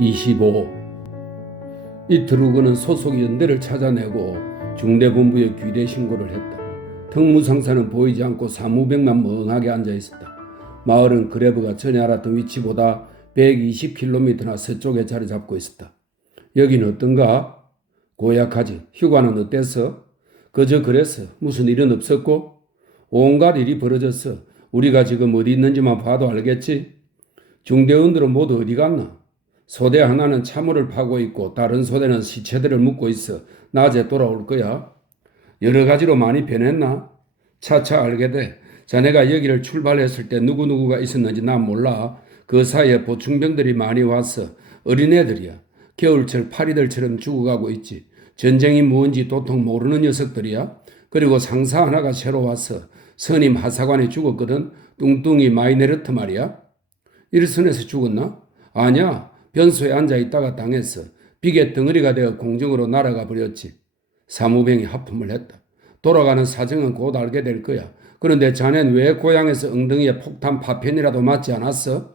25. 이틀 후 그는 소속 연대를 찾아내고 중대본부에 귀대 신고를 했다. 특무상사는 보이지 않고 사무백만 멍하게 앉아 있었다. 마을은 그레브가 전에 알았던 위치보다 120km나 서쪽에 자리 잡고 있었다. 여긴 어떤가? 고약하지. 휴가는 어땠어? 그저 그랬어. 무슨 일은 없었고? 온갖 일이 벌어졌어. 우리가 지금 어디 있는지만 봐도 알겠지? 중대원들은 모두 어디 갔나? 소대 하나는 참호를 파고 있고 다른 소대는 시체들을 묻고 있어. 낮에 돌아올 거야. 여러 가지로 많이 변했나? 차차 알게 돼. 자네가 여기를 출발했을 때 누구누구가 있었는지 난 몰라. 그 사이에 보충병들이 많이 왔어. 어린애들이야. 겨울철 파리들처럼 죽어가고 있지. 전쟁이 뭔지 도통 모르는 녀석들이야. 그리고 상사 하나가 새로 왔어. 선임 하사관이 죽었거든. 뚱뚱이 마이네르트 말이야. 일선에서 죽었나? 아니야. 변소에 앉아있다가 당했어. 비계 덩어리가 되어 공중으로 날아가 버렸지. 사무병이 하품을 했다. 돌아가는 사정은 곧 알게 될 거야. 그런데 자넨 왜 고향에서 엉덩이에 폭탄 파편이라도 맞지 않았어?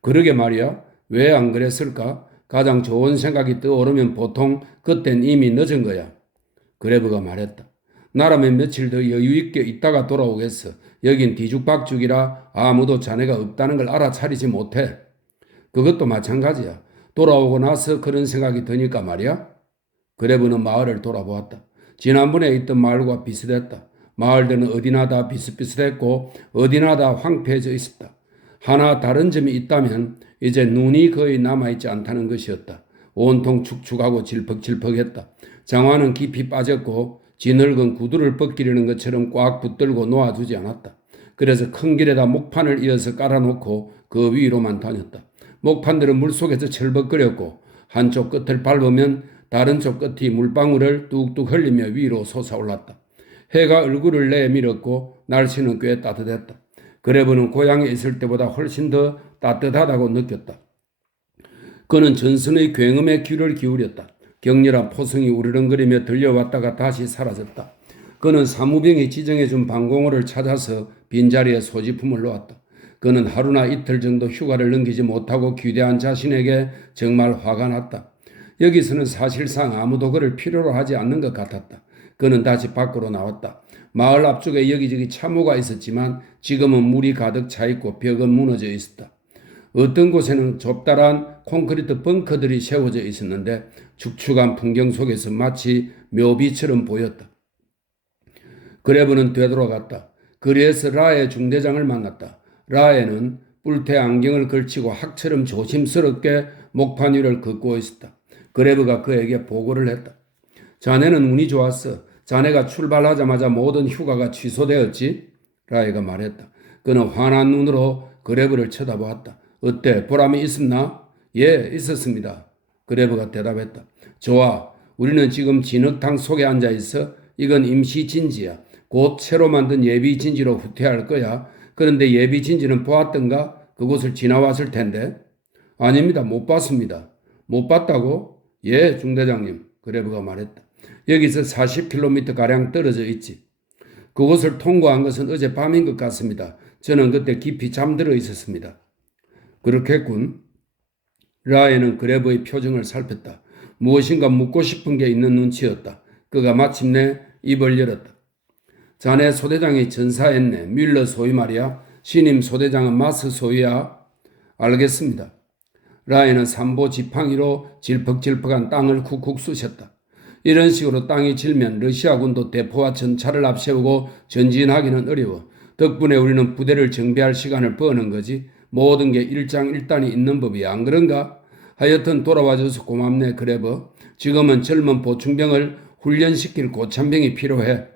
그러게 말이야. 왜 안 그랬을까? 가장 좋은 생각이 떠오르면 보통 그땐 이미 늦은 거야. 그레브가 말했다. 나라면 며칠 더 여유 있게 있다가 돌아오겠어. 여긴 뒤죽박죽이라 아무도 자네가 없다는 걸 알아차리지 못해. 그것도 마찬가지야. 돌아오고 나서 그런 생각이 드니까 말이야. 그레브는 마을을 돌아보았다. 지난번에 있던 마을과 비슷했다. 마을들은 어디나 다 비슷비슷했고 어디나 다 황폐해져 있었다. 하나 다른 점이 있다면 이제 눈이 거의 남아있지 않다는 것이었다. 온통 축축하고 질퍽질퍽했다. 장화는 깊이 빠졌고 지늙은 구두를 벗기려는 것처럼 꽉 붙들고 놓아주지 않았다. 그래서 큰 길에다 목판을 이어서 깔아놓고 그 위로만 다녔다. 목판들은 물속에서 철벅거렸고 한쪽 끝을 밟으면 다른 쪽 끝이 물방울을 뚝뚝 흘리며 위로 솟아올랐다. 해가 얼굴을 내밀었고 날씨는 꽤 따뜻했다. 그레브는 고향에 있을 때보다 훨씬 더 따뜻하다고 느꼈다. 그는 전선의 굉음에 귀를 기울였다. 격렬한 포성이 우르렁거리며 들려왔다가 다시 사라졌다. 그는 사무병이 지정해준 방공호를 찾아서 빈자리에 소지품을 놓았다. 그는 하루나 이틀 정도 휴가를 넘기지 못하고 귀대한 자신에게 정말 화가 났다. 여기서는 사실상 아무도 그를 필요로 하지 않는 것 같았다. 그는 다시 밖으로 나왔다. 마을 앞쪽에 여기저기 참호가 있었지만 지금은 물이 가득 차 있고 벽은 무너져 있었다. 어떤 곳에는 좁다란 콘크리트 벙커들이 세워져 있었는데 축축한 풍경 속에서 마치 묘비처럼 보였다. 그레브는 되돌아갔다. 거리에서 라의 중대장을 만났다. 라에는 뿔테 안경을 걸치고 학처럼 조심스럽게 목판 위를 걷고 있었다. 그레브가 그에게 보고를 했다. 자네는 운이 좋았어. 자네가 출발하자마자 모든 휴가가 취소되었지? 라에가 말했다. 그는 환한 눈으로 그레브를 쳐다보았다. 어때? 보람이 있었나? 예, 있었습니다. 그레브가 대답했다. 좋아. 우리는 지금 진흙탕 속에 앉아 있어. 이건 임시 진지야. 곧 새로 만든 예비 진지로 후퇴할 거야. 그런데 예비 진지는 보았던가? 그곳을 지나왔을 텐데. 아닙니다. 못 봤습니다. 못 봤다고? 예, 중대장님. 그레브가 말했다. 여기서 40km가량 떨어져 있지. 그곳을 통과한 것은 어젯밤인 것 같습니다. 저는 그때 깊이 잠들어 있었습니다. 그렇겠군. 라에는 그레브의 표정을 살폈다. 무엇인가 묻고 싶은 게 있는 눈치였다. 그가 마침내 입을 열었다. 자네 소대장이 전사했네. 뮬러 소위 말이야. 신임 소대장은 마스 소위야. 알겠습니다. 라에는 삼보 지팡이로 질퍽질퍽한 땅을 쿡쿡 쑤셨다. 이런 식으로 땅이 질면 러시아군도 대포와 전차를 앞세우고 전진하기는 어려워. 덕분에 우리는 부대를 정비할 시간을 버는 거지. 모든 게 일장일단이 있는 법이야. 안 그런가? 하여튼 돌아와줘서 고맙네, 그레브. 지금은 젊은 보충병을 훈련시킬 고참병이 필요해.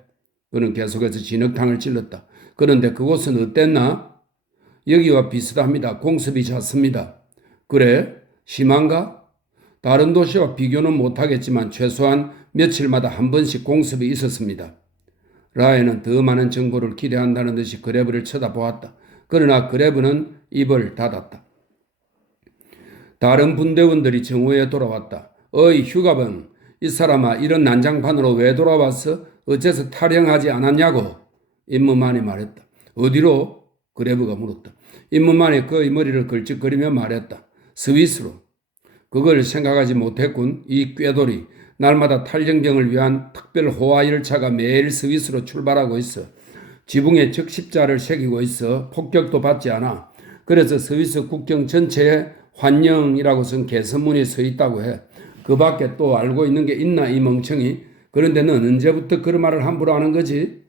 그는 계속해서 진흙탕을 찔렀다. 그런데 그곳은 어땠나? 여기와 비슷합니다. 공습이 잦습니다. 그래? 심한가? 다른 도시와 비교는 못하겠지만 최소한 며칠마다 한 번씩 공습이 있었습니다. 라에는 더 많은 정보를 기대한다는 듯이 그레브를 쳐다보았다. 그러나 그레브는 입을 닫았다. 다른 분대원들이 정오에 돌아왔다. 어이 휴가병, 이 사람아 이런 난장판으로 왜 돌아왔어? 어째서 탈영하지 않았냐고? 임무만이 말했다. 어디로? 그레브가 물었다. 임무만이 그의 머리를 걸쭉거리며 말했다. 스위스로. 그걸 생각하지 못했군. 이 꾀돌이. 날마다 탈영경을 위한 특별 호화 열차가 매일 스위스로 출발하고 있어. 지붕에 적십자를 새기고 있어. 폭격도 받지 않아. 그래서 스위스 국경 전체에 환영이라고 쓴 개선문이 서 있다고 해. 그 밖에 또 알고 있는 게 있나 이 멍청이. 그런데 넌 언제부터 그런 말을 함부로 하는 거지?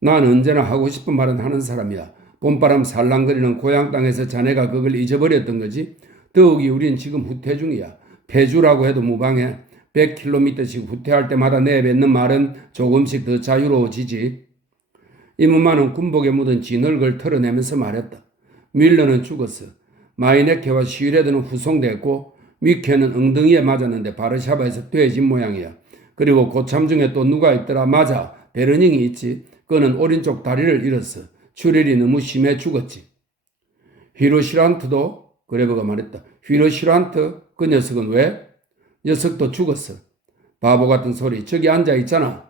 난 언제나 하고 싶은 말은 하는 사람이야. 봄바람 살랑거리는 고향 땅에서 자네가 그걸 잊어버렸던 거지. 더욱이 우린 지금 후퇴 중이야. 폐주라고 해도 무방해. 100km씩 후퇴할 때마다 내뱉는 말은 조금씩 더 자유로워지지. 이문만은 군복에 묻은 진흙을 털어내면서 말했다. 밀러는 죽었어. 마이네케와 슈레드는 후송됐고 미케는 엉덩이에 맞았는데 바르샤바에서 돼진 모양이야. 그리고 고참 중에 또 누가 있더라. 맞아. 베르닝이 있지. 그는 오른쪽 다리를 잃었어. 출혈이 너무 심해 죽었지. 휘로시란트도 그레버가 말했다. 휘로시란트 그 녀석은 왜? 녀석도 죽었어. 바보 같은 소리. 저기 앉아 있잖아.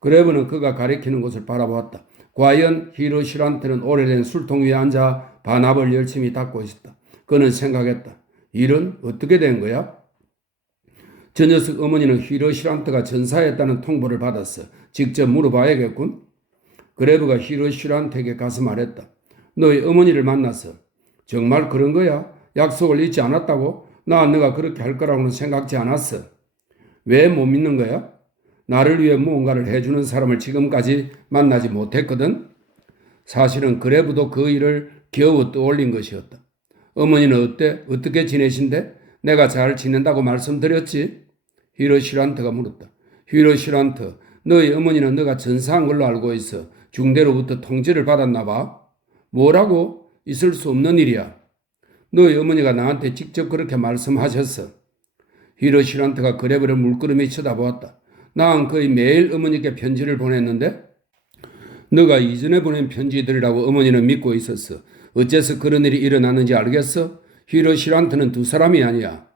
그레버는 그가 가리키는 곳을 바라보았다. 과연 히로시란트는 오래된 술통 위에 앉아 반합을 열심히 닦고 있었다. 그는 생각했다. 일은 어떻게 된 거야? 저 녀석 어머니는 히로시란트가 전사했다는 통보를 받았어. 직접 물어봐야겠군. 그레브가 히로시란트에게 가서 말했다. 너희 어머니를 만났어. 정말 그런 거야? 약속을 잊지 않았다고? 나 너가 그렇게 할 거라고는 생각지 않았어. 왜 못 믿는 거야? 나를 위해 무언가를 해주는 사람을 지금까지 만나지 못했거든. 사실은 그레브도 그 일을 겨우 떠올린 것이었다. 어머니는 어때? 어떻게 지내신대? 내가 잘 지낸다고 말씀드렸지? 히로시란트가 물었다. 히로시란트, 너희 어머니는 너가 전사한 걸로 알고 있어. 중대로부터 통지를 받았나 봐. 뭐라고? 있을 수 없는 일이야. 너희 어머니가 나한테 직접 그렇게 말씀하셨어. 히로시란트가 그레브를 물끄러미 쳐다보았다. 난 거의 매일 어머니께 편지를 보냈는데 너가 이전에 보낸 편지들이라고 어머니는 믿고 있었어. 어째서 그런 일이 일어났는지 알겠어? 히로시란트는 두 사람이 아니야.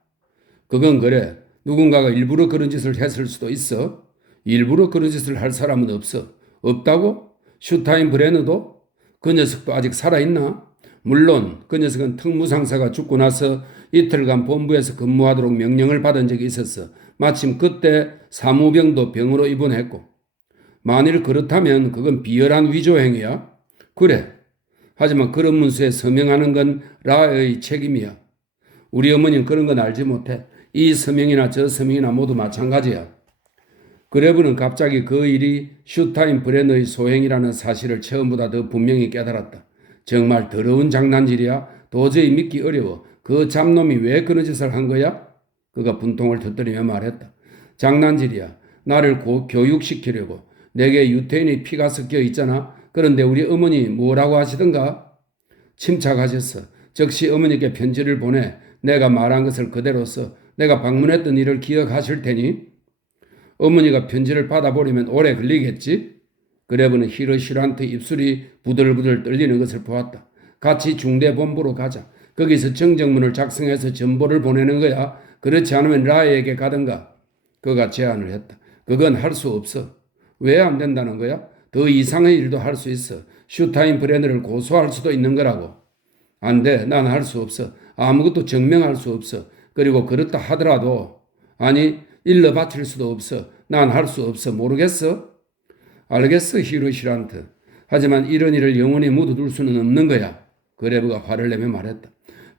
그건 그래. 누군가가 일부러 그런 짓을 했을 수도 있어. 일부러 그런 짓을 할 사람은 없어. 없다고? 슈타인 브레너도? 그 녀석도 아직 살아있나? 물론 그 녀석은 특무상사가 죽고 나서 이틀간 본부에서 근무하도록 명령을 받은 적이 있었어. 마침 그때 사무병도 병으로 입원했고. 만일 그렇다면 그건 비열한 위조행위야? 그래. 하지만 그런 문서에 서명하는 건 라의 책임이야. 우리 어머니는 그런 건 알지 못해. 이 서명이나 저 서명이나 모두 마찬가지야. 그레브는 갑자기 그 일이 슈타인 브레너의 소행이라는 사실을 처음보다 더 분명히 깨달았다. 정말 더러운 장난질이야. 도저히 믿기 어려워. 그 잡놈이 왜 그런 짓을 한 거야? 그가 분통을 터뜨리며 말했다. 장난질이야. 나를 교육시키려고. 내게 유태인의 피가 섞여 있잖아. 그런데 우리 어머니 뭐라고 하시던가? 침착하셨어. 즉시 어머니께 편지를 보내 내가 말한 것을 그대로 써. 내가 방문했던 일을 기억하실 테니. 어머니가 편지를 받아보려면 오래 걸리겠지? 그레브는 히로시란트 입술이 부들부들 떨리는 것을 보았다. 같이 중대본부로 가자. 거기서 정정문을 작성해서 전보를 보내는 거야. 그렇지 않으면 라에게 가든가. 그가 제안을 했다. 그건 할 수 없어. 왜 안 된다는 거야? 더 이상의 일도 할 수 있어. 슈타인 브레너를 고소할 수도 있는 거라고. 안 돼. 난 할 수 없어. 아무것도 증명할 수 없어. 그리고 그렇다 하더라도 아니 일러 바칠 수도 없어. 난 할 수 없어. 모르겠어? 알겠어 히로시란트. 하지만 이런 일을 영원히 묻어둘 수는 없는 거야. 그레브가 화를 내며 말했다.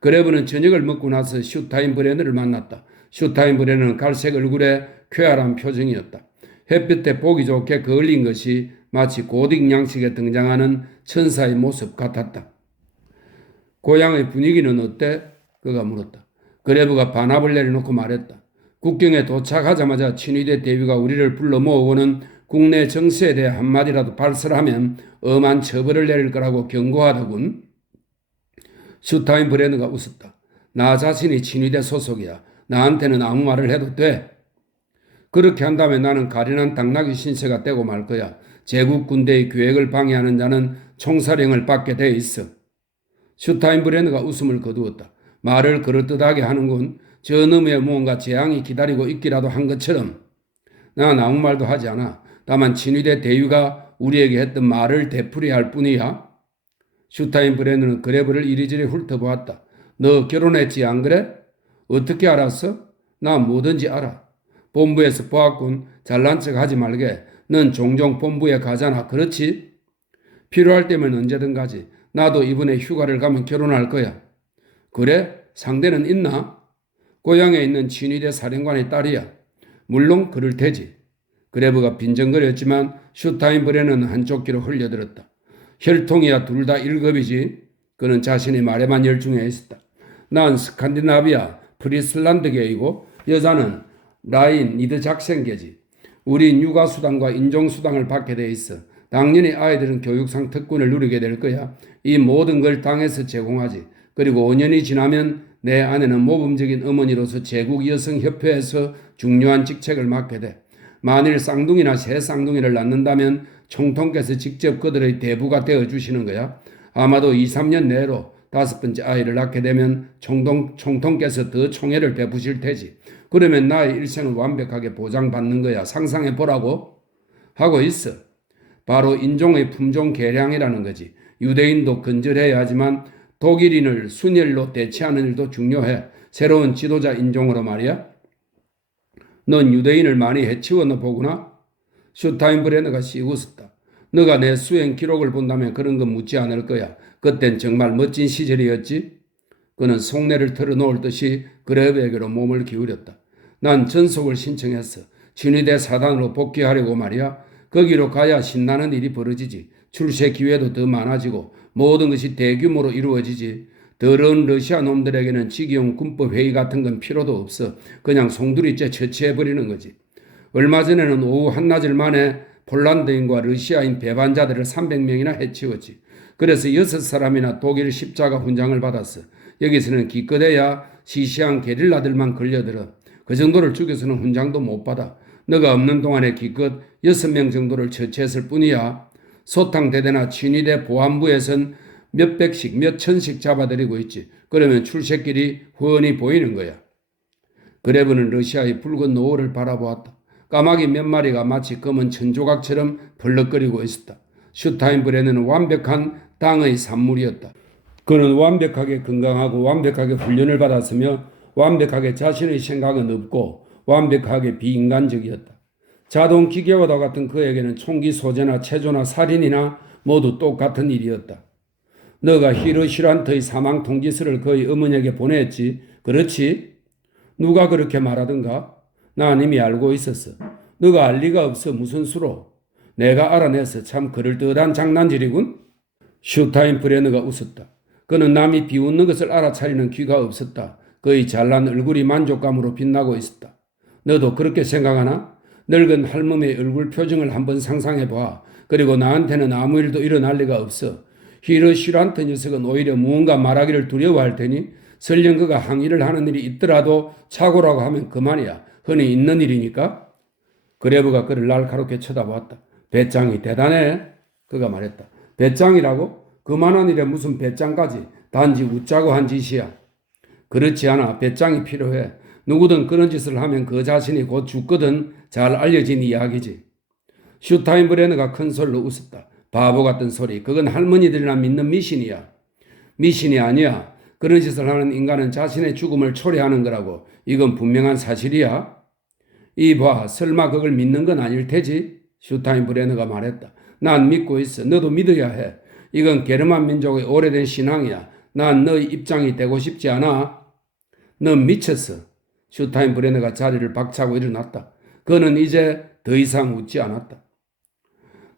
그레브는 저녁을 먹고 나서 슈타인 브레너를 만났다. 슈타인 브레너는 갈색 얼굴에 쾌활한 표정이었다. 햇볕에 보기 좋게 그을린 것이 마치 고딕 양식에 등장하는 천사의 모습 같았다. 고향의 분위기는 어때? 그가 물었다. 그레브가 반합을 내려놓고 말했다. 국경에 도착하자마자 친위대 대위가 우리를 불러 모으고는 국내 정세에 대해 한마디라도 발설하면 엄한 처벌을 내릴 거라고 경고하더군. 슈타인 브레너가 웃었다. 나 자신이 친위대 소속이야. 나한테는 아무 말을 해도 돼. 그렇게 한다면 나는 가련한 당나귀 신세가 되고 말 거야. 제국 군대의 계획을 방해하는 자는 총사령을 받게 돼 있어. 슈타인 브레너가 웃음을 거두었다. 말을 그럴듯하게 하는군. 저 너머에 무언가 재앙이 기다리고 있기라도 한 것처럼. 난 아무 말도 하지 않아. 다만 친위대 대위가 우리에게 했던 말을 되풀이할 뿐이야. 슈타인 브레너는 그레브를 이리저리 훑어보았다. 너 결혼했지 안 그래? 어떻게 알았어? 나 뭐든지 알아. 본부에서 보았군. 잘난 척 하지 말게. 넌 종종 본부에 가잖아. 그렇지? 필요할 때면 언제든 가지. 나도 이번에 휴가를 가면 결혼할 거야. 그래? 상대는 있나? 고향에 있는 친위대 사령관의 딸이야. 물론 그럴 테지. 그레브가 빈정거렸지만 슈타인브레는 한쪽 귀로 흘려들었다. 혈통이야 둘 다 1급이지. 그는 자신의 말에만 열중해 있었다. 난 스칸디나비아 프리슬란드계이고 여자는 라인 니드 작센계지. 우린 육아수당과 인종수당을 받게 돼 있어. 당연히 아이들은 교육상 특권을 누리게 될 거야. 이 모든 걸 당에서 제공하지. 그리고 5년이 지나면 내 아내는 모범적인 어머니로서 제국여성협회에서 중요한 직책을 맡게 돼. 만일 쌍둥이나 새 쌍둥이를 낳는다면 총통께서 직접 그들의 대부가 되어주시는 거야. 아마도 2, 3년 내로 5번째 아이를 낳게 되면 총통께서 더 총애를 베푸실 테지. 그러면 나의 일생은 완벽하게 보장받는 거야. 상상해 보라고 하고 있어. 바로 인종의 품종 개량이라는 거지. 유대인도 근절해야 하지만 독일인을 순혈로 대체하는 일도 중요해. 새로운 지도자 인종으로 말이야. 넌 유대인을 많이 해치웠나 보구나. 슈타인브레너가 씩 웃었다. 너가 내 수행 기록을 본다면 그런 건 묻지 않을 거야. 그땐 정말 멋진 시절이었지. 그는 속내를 털어놓을 듯이 그레브에게로 몸을 기울였다. 난 전속을 신청했어. 친위대 사단으로 복귀하려고 말이야. 거기로 가야 신나는 일이 벌어지지. 출세 기회도 더 많아지고 모든 것이 대규모로 이루어지지. 더러운 러시아 놈들에게는 지기용 군법 회의 같은 건 필요도 없어. 그냥 송두리째 처치해버리는 거지. 얼마 전에는 오후 한나절 만에 폴란드인과 러시아인 배반자들을 300명이나 해치웠지. 그래서 6사람이나 독일 십자가 훈장을 받았어. 여기서는 기껏해야 시시한 게릴라들만 걸려들어. 그 정도를 죽여서는 훈장도 못 받아. 너가 없는 동안에 기껏 6명 정도를 처치했을 뿐이야. 소탕대대나 친위대 보안부에선 몇백씩 몇천씩 잡아들이고 있지. 그러면 출세길이 훤히 보이는 거야. 그레브는 러시아의 붉은 노을을 바라보았다. 까마귀 몇 마리가 마치 검은 천조각처럼 벌럭거리고 있었다. 슈타인브레는 완벽한 땅의 산물이었다. 그는 완벽하게 건강하고 완벽하게 훈련을 받았으며 완벽하게 자신의 생각은 없고 완벽하게 비인간적이었다. 자동 기계와도 같은 그에게는 총기 소재나 체조나 살인이나 모두 똑같은 일이었다. 너가 히로시란트의 사망 통지서를 그의 어머니에게 보냈지. 그렇지? 누가 그렇게 말하던가? 난 이미 알고 있었어. 너가 알 리가 없어. 무슨 수로? 내가 알아내서 참 그럴듯한 장난질이군. 슈타인브레너가 웃었다. 그는 남이 비웃는 것을 알아차리는 귀가 없었다. 그의 잘난 얼굴이 만족감으로 빛나고 있었다. 너도 그렇게 생각하나? 늙은 할멈의 얼굴 표정을 한번 상상해봐. 그리고 나한테는 아무 일도 일어날 리가 없어. 히로시란트 녀석은 오히려 무언가 말하기를 두려워할 테니 설령 그가 항의를 하는 일이 있더라도 착오라고 하면 그만이야. 흔히 있는 일이니까. 그레브가 그를 날카롭게 쳐다보았다. 배짱이 대단해. 그가 말했다. 배짱이라고? 그만한 일에 무슨 배짱까지. 단지 웃자고 한 짓이야. 그렇지 않아. 배짱이 필요해. 누구든 그런 짓을 하면 그 자신이 곧 죽거든. 잘 알려진 이야기지. 슈타인브레너가 큰 소리로 웃었다. 바보 같은 소리. 그건 할머니들이나 믿는 미신이야. 미신이 아니야. 그런 짓을 하는 인간은 자신의 죽음을 초래하는 거라고. 이건 분명한 사실이야. 이봐, 설마 그걸 믿는 건 아닐 테지? 슈타인브레너가 말했다. 난 믿고 있어. 너도 믿어야 해. 이건 게르만 민족의 오래된 신앙이야. 난 너의 입장이 되고 싶지 않아. 넌 미쳤어. 슈타인브레너가 자리를 박차고 일어났다. 그는 이제 더 이상 웃지 않았다.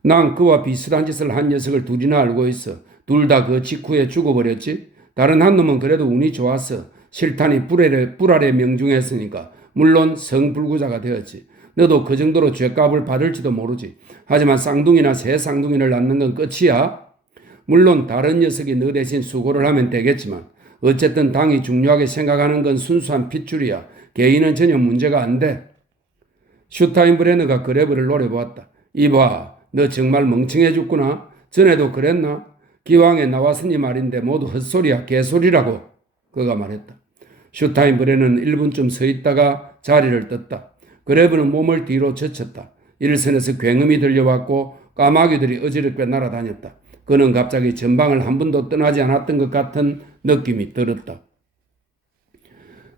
난 그와 비슷한 짓을 한 녀석을 둘이나 알고 있어. 둘 다 그 직후에 죽어버렸지. 다른 한 놈은 그래도 운이 좋았어. 실탄이 불알에 명중했으니까. 물론 성불구자가 되었지. 너도 그 정도로 죗값을 받을지도 모르지. 하지만 쌍둥이나 새 쌍둥이를 낳는 건 끝이야. 물론 다른 녀석이 너 대신 수고를 하면 되겠지만 어쨌든 당이 중요하게 생각하는 건 순수한 핏줄이야. 개인은 전혀 문제가 안 돼. 슈타인브레너가 그레브를 노려보았다. 이봐, 너 정말 멍청해 죽구나. 전에도 그랬나? 기왕에 나왔으니 말인데 모두 헛소리야. 개소리라고. 그가 말했다. 슈타인브레너는 1분쯤 서 있다가 자리를 떴다. 그레브는 몸을 뒤로 젖혔다. 일선에서 굉음이 들려왔고 까마귀들이 어지럽게 날아다녔다. 그는 갑자기 전방을 한 번도 떠나지 않았던 것 같은 느낌이 들었다.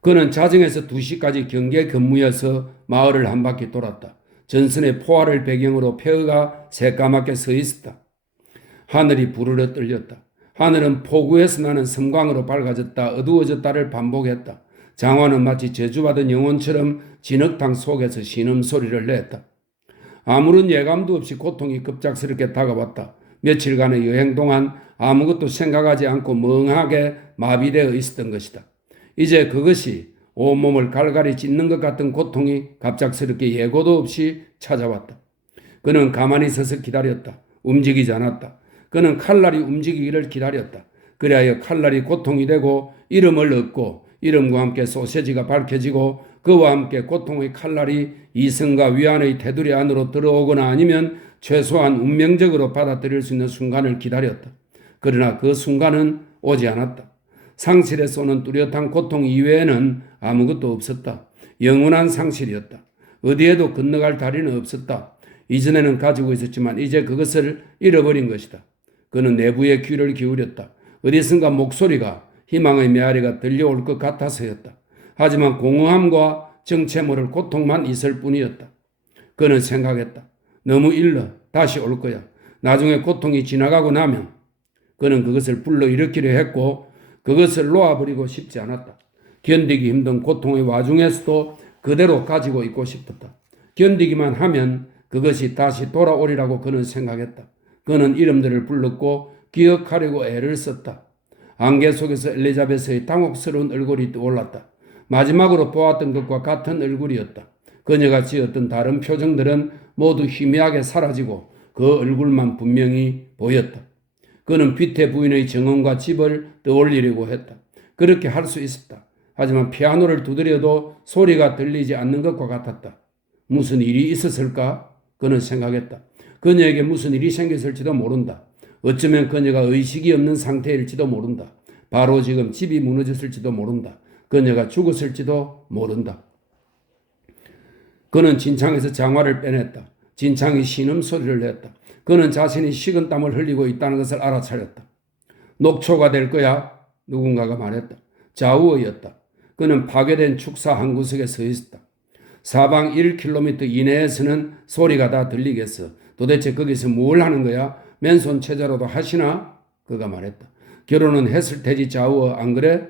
그는 자정에서 2시까지 경계 근무여서 마을을 한 바퀴 돌았다. 전선의 포화를 배경으로 폐허가 새까맣게 서 있었다. 하늘이 부르르 떨렸다. 하늘은 폭우에서 나는 섬광으로 밝아졌다 어두워졌다를 반복했다. 장화는 마치 저주받은 영혼처럼 진흙탕 속에서 신음소리를 냈다. 아무런 예감도 없이 고통이 급작스럽게 다가왔다. 며칠간의 여행 동안 아무것도 생각하지 않고 멍하게 마비되어 있었던 것이다. 이제 그것이 온몸을 갈갈이 찢는 것 같은 고통이 갑작스럽게 예고도 없이 찾아왔다. 그는 가만히 서서 기다렸다. 움직이지 않았다. 그는 칼날이 움직이기를 기다렸다. 그리하여 칼날이 고통이 되고 이름을 얻고 이름과 함께 소세지가 밝혀지고 그와 함께 고통의 칼날이 이성과 위안의 테두리 안으로 들어오거나 아니면 최소한 운명적으로 받아들일 수 있는 순간을 기다렸다. 그러나 그 순간은 오지 않았다. 상실에 쏘는 뚜렷한 고통 이외에는 아무것도 없었다. 영원한 상실이었다. 어디에도 건너갈 다리는 없었다. 이전에는 가지고 있었지만 이제 그것을 잃어버린 것이다. 그는 내부의 귀를 기울였다. 어디선가 목소리가 희망의 메아리가 들려올 것 같아서였다. 하지만 공허함과 정체 모를 고통만 있을 뿐이었다. 그는 생각했다. 너무 일러 다시 올 거야. 나중에 고통이 지나가고 나면 그는 그것을 불러일으키려 했고 그것을 놓아버리고 싶지 않았다. 견디기 힘든 고통의 와중에서도 그대로 가지고 있고 싶었다. 견디기만 하면 그것이 다시 돌아오리라고 그는 생각했다. 그는 이름들을 불렀고 기억하려고 애를 썼다. 안개 속에서 엘리자베스의 당혹스러운 얼굴이 떠올랐다. 마지막으로 보았던 것과 같은 얼굴이었다. 그녀가 지었던 다른 표정들은 모두 희미하게 사라지고 그 얼굴만 분명히 보였다. 그는 빛의 부인의 정원과 집을 떠올리려고 했다. 그렇게 할 수 있었다. 하지만 피아노를 두드려도 소리가 들리지 않는 것과 같았다. 무슨 일이 있었을까? 그는 생각했다. 그녀에게 무슨 일이 생겼을지도 모른다. 어쩌면 그녀가 의식이 없는 상태일지도 모른다. 바로 지금 집이 무너졌을지도 모른다. 그녀가 죽었을지도 모른다. 그는 진창에서 장화를 빼냈다. 진창이 신음소리를 냈다. 그는 자신이 식은땀을 흘리고 있다는 것을 알아차렸다. 녹초가 될 거야. 누군가가 말했다. 좌우어였다. 그는 파괴된 축사 한 구석에 서 있었다. 사방 1km 이내에서는 소리가 다 들리겠어. 도대체 거기서 뭘 하는 거야? 맨손 체자로도 하시나? 그가 말했다. 결혼은 했을 테지 좌우어 안 그래?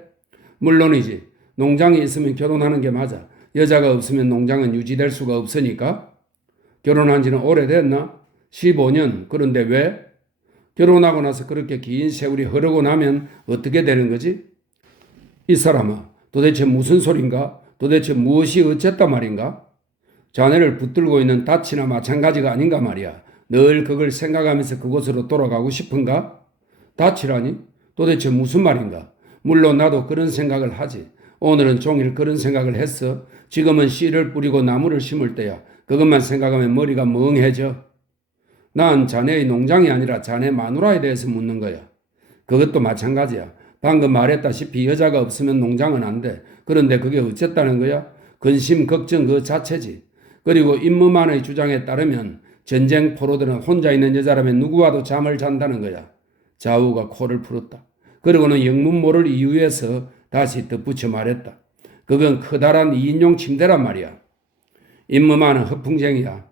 물론이지. 농장이 있으면 결혼하는 게 맞아. 여자가 없으면 농장은 유지될 수가 없으니까. 결혼한 지는 오래됐나? 15년. 그런데 왜? 결혼하고 나서 그렇게 긴 세월이 흐르고 나면 어떻게 되는 거지? 이 사람아, 도대체 무슨 소린가? 도대체 무엇이 어쨌단 말인가? 자네를 붙들고 있는 닻이나 마찬가지가 아닌가 말이야. 늘 그걸 생각하면서 그곳으로 돌아가고 싶은가? 닻이라니? 도대체 무슨 말인가? 물론 나도 그런 생각을 하지. 오늘은 종일 그런 생각을 했어. 지금은 씨를 뿌리고 나무를 심을 때야. 그것만 생각하면 머리가 멍해져. 난 자네의 농장이 아니라 자네 마누라에 대해서 묻는 거야. 그것도 마찬가지야. 방금 말했다시피 여자가 없으면 농장은 안 돼. 그런데 그게 어쨌다는 거야? 근심, 걱정 그 자체지. 그리고 임무만의 주장에 따르면 전쟁 포로들은 혼자 있는 여자라면 누구와도 잠을 잔다는 거야. 좌우가 코를 풀었다. 그리고는 영문 모를 이유에서 다시 덧붙여 말했다. 그건 커다란 2인용 침대란 말이야. 임무만은 허풍쟁이야.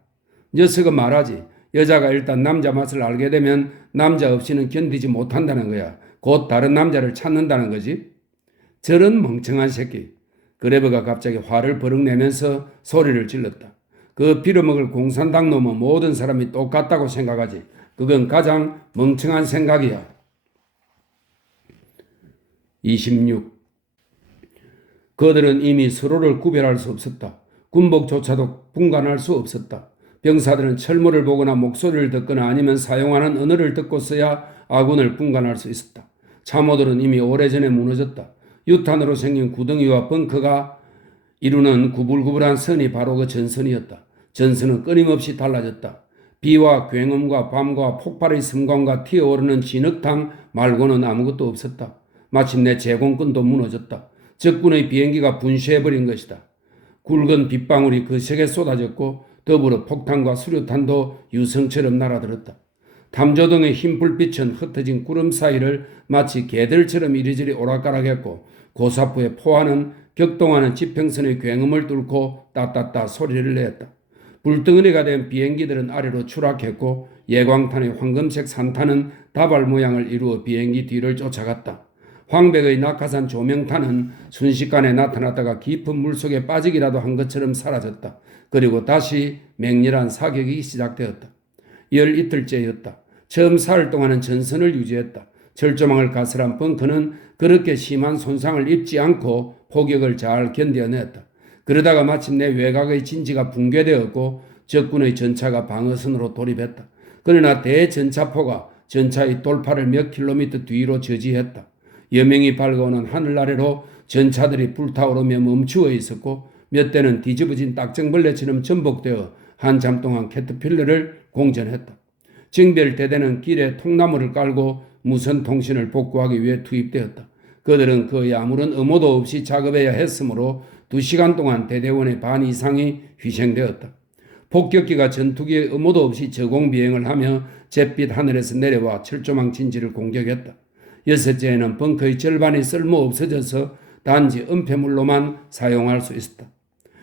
녀석은 말하지. 여자가 일단 남자 맛을 알게 되면 남자 없이는 견디지 못한다는 거야. 곧 다른 남자를 찾는다는 거지. 저런 멍청한 새끼. 그레버가 갑자기 화를 버럭 내면서 소리를 질렀다. 그 빌어먹을 공산당 놈은 모든 사람이 똑같다고 생각하지. 그건 가장 멍청한 생각이야. 26. 그들은 이미 서로를 구별할 수 없었다. 군복조차도 분간할 수 없었다. 병사들은 철물을 보거나 목소리를 듣거나 아니면 사용하는 언어를 듣고서야 아군을 분간할 수 있었다. 참호들은 이미 오래전에 무너졌다. 유탄으로 생긴 구덩이와 벙커가 이루는 구불구불한 선이 바로 그 전선이었다. 전선은 끊임없이 달라졌다. 비와 굉음과 밤과 폭발의 섬광과 튀어오르는 진흙탕 말고는 아무것도 없었다. 마침내 제공권도 무너졌다. 적군의 비행기가 분쇄해버린 것이다. 굵은 빗방울이 거세게 쏟아졌고 더불어 폭탄과 수류탄도 유성처럼 날아들었다. 탐조등의 흰 불빛은 흩어진 구름 사이를 마치 개들처럼 이리저리 오락가락했고 고사포의 포화는 격동하는 지평선의 굉음을 뚫고 따따따 소리를 냈다. 불덩어리가 된 비행기들은 아래로 추락했고 예광탄의 황금색 산탄은 다발 모양을 이루어 비행기 뒤를 쫓아갔다. 황백의 낙하산 조명탄은 순식간에 나타났다가 깊은 물속에 빠지기라도 한 것처럼 사라졌다. 그리고 다시 맹렬한 사격이 시작되었다. 열 이틀째였다. 처음 사흘 동안은 전선을 유지했다. 철조망을 가설한 벙커는 그렇게 심한 손상을 입지 않고 포격을 잘 견뎌냈다. 그러다가 마침내 외곽의 진지가 붕괴되었고 적군의 전차가 방어선으로 돌입했다. 그러나 대전차포가 전차의 돌파를 몇 킬로미터 뒤로 저지했다. 여명이 밝아오는 하늘 아래로 전차들이 불타오르며 멈추어 있었고 몇 대는 뒤집어진 딱정벌레처럼 전복되어 한참 동안 캐터필러를 공전했다. 징별대대는 길에 통나무를 깔고 무선 통신을 복구하기 위해 투입되었다. 그들은 거의 아무런 의무도 없이 작업해야 했으므로 2시간 동안 대대원의 반 이상이 희생되었다. 폭격기가 전투기의 의무도 없이 저공비행을 하며 잿빛 하늘에서 내려와 철조망 진지를 공격했다. 여섯째에는 벙커의 절반이 쓸모없어져서 단지 은폐물로만 사용할 수 있었다.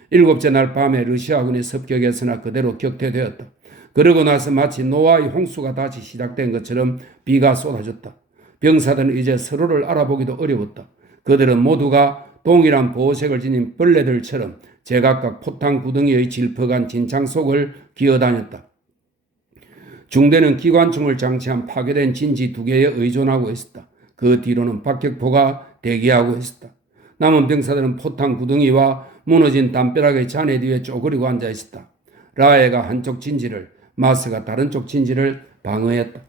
일곱째 날 밤에 러시아군이 습격했으나 그대로 격퇴되었다. 그러고 나서 마치 노아의 홍수가 다시 시작된 것처럼 비가 쏟아졌다. 병사들은 이제 서로를 알아보기도 어려웠다. 그들은 모두가 동일한 보호색을 지닌 벌레들처럼 제각각 포탄 구덩이의 질퍽한 진창 속을 기어다녔다. 중대는 기관총을 장치한 파괴된 진지 2개에 의존하고 있었다. 그 뒤로는 박격포가 대기하고 있었다. 남은 병사들은 포탄 구덩이와 무너진 담벼락의 잔해 뒤에 쪼그리고 앉아 있었다. 라에가 한쪽 진지를, 마스가 다른 쪽 진지를 방어했다.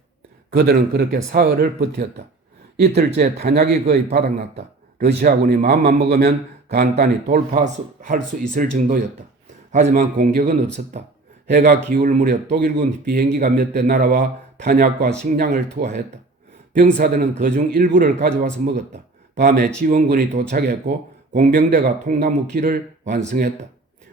그들은 그렇게 사흘을 버텼다. 이틀째 탄약이 거의 바닥났다. 러시아군이 마음만 먹으면 간단히 돌파할 수 있을 정도였다. 하지만 공격은 없었다. 해가 기울 무렵 독일군 비행기가 몇 대 날아와 탄약과 식량을 투하했다. 병사들은 그중 일부를 가져와서 먹었다. 밤에 지원군이 도착했고 공병대가 통나무 길을 완성했다.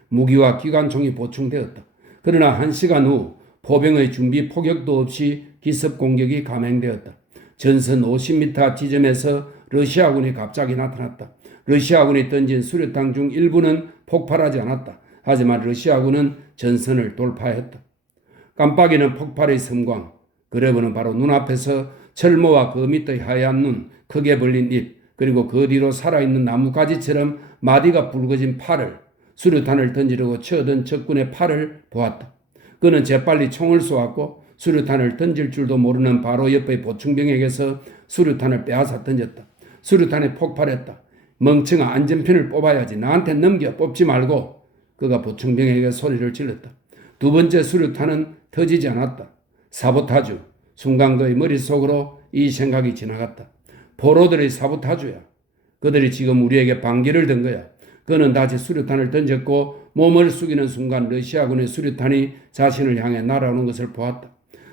무기와 기관총이 보충되었다. 그러나 1시간 후 포병의 준비 포격도 없이 기습 공격이 감행되었다. 전선 50m 지점에서 러시아군이 갑자기 나타났다. 러시아군이 던진 수류탄 중 일부는 폭발하지 않았다. 하지만 러시아군은 전선을 돌파했다. 깜빡이는 폭발의 섬광, 그레브는 바로 눈앞에서 철모와 그 밑의 하얀 눈, 크게 벌린 입, 그리고 그 뒤로 살아있는 나뭇가지처럼 마디가 붉어진 팔을, 수류탄을 던지려고 쳐든 적군의 팔을 보았다. 그는 재빨리 총을 쏘았고 수류탄을 던질 줄도 모르는 바로 옆의 보충병에게서 수류탄을 빼앗아 던졌다. 수류탄이 폭발했다. 멍청아, 안전핀을 뽑아야지. 나한테 넘겨, 뽑지 말고. 그가 보충병에게 소리를 질렀다. 두 번째 수류탄은 터지지 않았다. 사보타주. 순간 그의 머릿속으로 이 생각이 지나갔다. 포로들의 사보타주야. 그들이 지금 우리에게 반기를 든 거야. 그는 다시 수류탄을 던졌고 몸을 숙이는 순간 러시아군의 수류탄이 자신을 향해 날아오는 것을 보았다.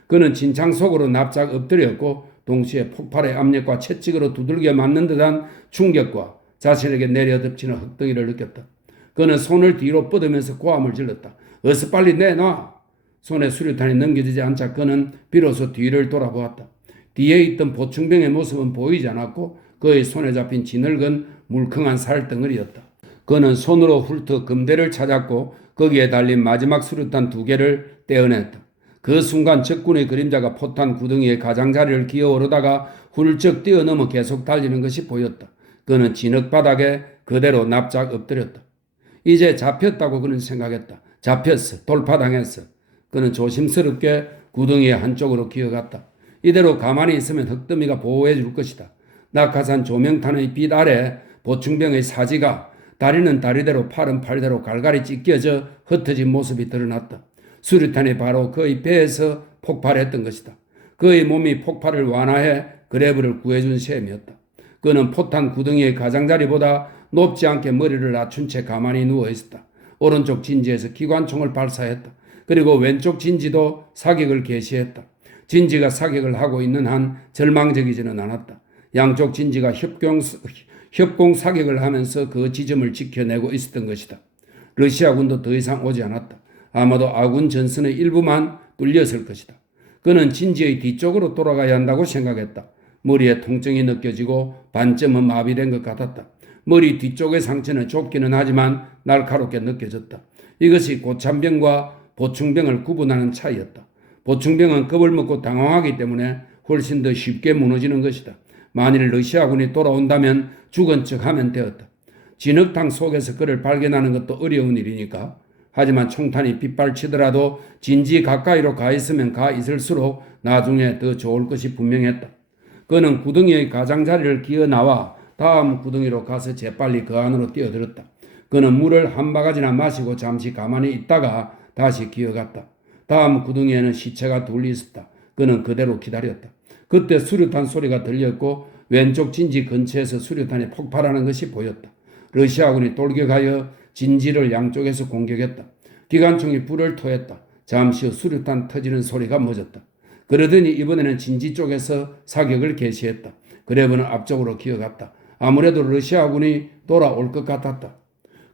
그는 진창 속으로 납작 엎드렸고 동시에 폭발의 압력과 채찍으로 두들겨 맞는 듯한 충격과 자신에게 내려덮치는 흙덩이를 느꼈다. 그는 손을 뒤로 뻗으면서 고함을 질렀다. 어서 빨리 내놔. 손에 수류탄이 넘겨지지 않자 그는 비로소 뒤를 돌아보았다. 뒤에 있던 보충병의 모습은 보이지 않았고 그의 손에 잡힌 지늙은 물컹한 살덩어리였다. 그는 손으로 훑어 금대를 찾았고 거기에 달린 마지막 수류탄 2개를 떼어냈다. 그 순간 적군의 그림자가 포탄 구덩이의 가장자리를 기어오르다가 훌쩍 뛰어넘어 계속 달리는 것이 보였다. 그는 진흙바닥에 그대로 납작 엎드렸다. 이제 잡혔다고 그는 생각했다. 잡혔어. 돌파당했어. 그는 조심스럽게 구덩이의 한쪽으로 기어갔다. 이대로 가만히 있으면 흙더미가 보호해 줄 것이다. 낙하산 조명탄의 빛 아래 보충병의 사지가 다리는 다리대로 팔은 팔대로 갈갈이 찢겨져 흩어진 모습이 드러났다. 수류탄이 바로 그의 배에서 폭발했던 것이다. 그의 몸이 폭발을 완화해 그레브를 구해준 셈이었다. 그는 포탄 구덩이의 가장자리보다 높지 않게 머리를 낮춘 채 가만히 누워있었다. 오른쪽 진지에서 기관총을 발사했다. 그리고 왼쪽 진지도 사격을 개시했다. 진지가 사격을 하고 있는 한 절망적이지는 않았다. 양쪽 진지가 협공 사격을 하면서 그 지점을 지켜내고 있었던 것이다. 러시아군도 더 이상 오지 않았다. 아마도 아군 전선의 일부만 뚫렸을 것이다. 그는 진지의 뒤쪽으로 돌아가야 한다고 생각했다. 머리에 통증이 느껴지고 반쯤은 마비된 것 같았다. 머리 뒤쪽의 상처는 좁기는 하지만 날카롭게 느껴졌다. 이것이 고참병과 보충병을 구분하는 차이였다. 보충병은 겁을 먹고 당황하기 때문에 훨씬 더 쉽게 무너지는 것이다. 만일 러시아군이 돌아온다면 죽은 척하면 되었다. 진흙탕 속에서 그를 발견하는 것도 어려운 일이니까. 하지만 총탄이 빗발치더라도 진지 가까이로 가 있으면 가 있을수록 나중에 더 좋을 것이 분명했다. 그는 구덩이의 가장자리를 기어 나와 다음 구덩이로 가서 재빨리 그 안으로 뛰어들었다. 그는 물을 한 바가지나 마시고 잠시 가만히 있다가 다시 기어갔다. 다음 구덩이에는 시체가 둘 있었다. 그는 그대로 기다렸다. 그때 수류탄 소리가 들렸고 왼쪽 진지 근처에서 수류탄이 폭발하는 것이 보였다. 러시아군이 돌격하여 진지를 양쪽에서 공격했다. 기관총이 불을 토했다. 잠시 후 수류탄 터지는 소리가 멎었다. 그러더니 이번에는 진지 쪽에서 사격을 개시했다. 그레브는 앞쪽으로 기어갔다. 아무래도 러시아군이 돌아올 것 같았다.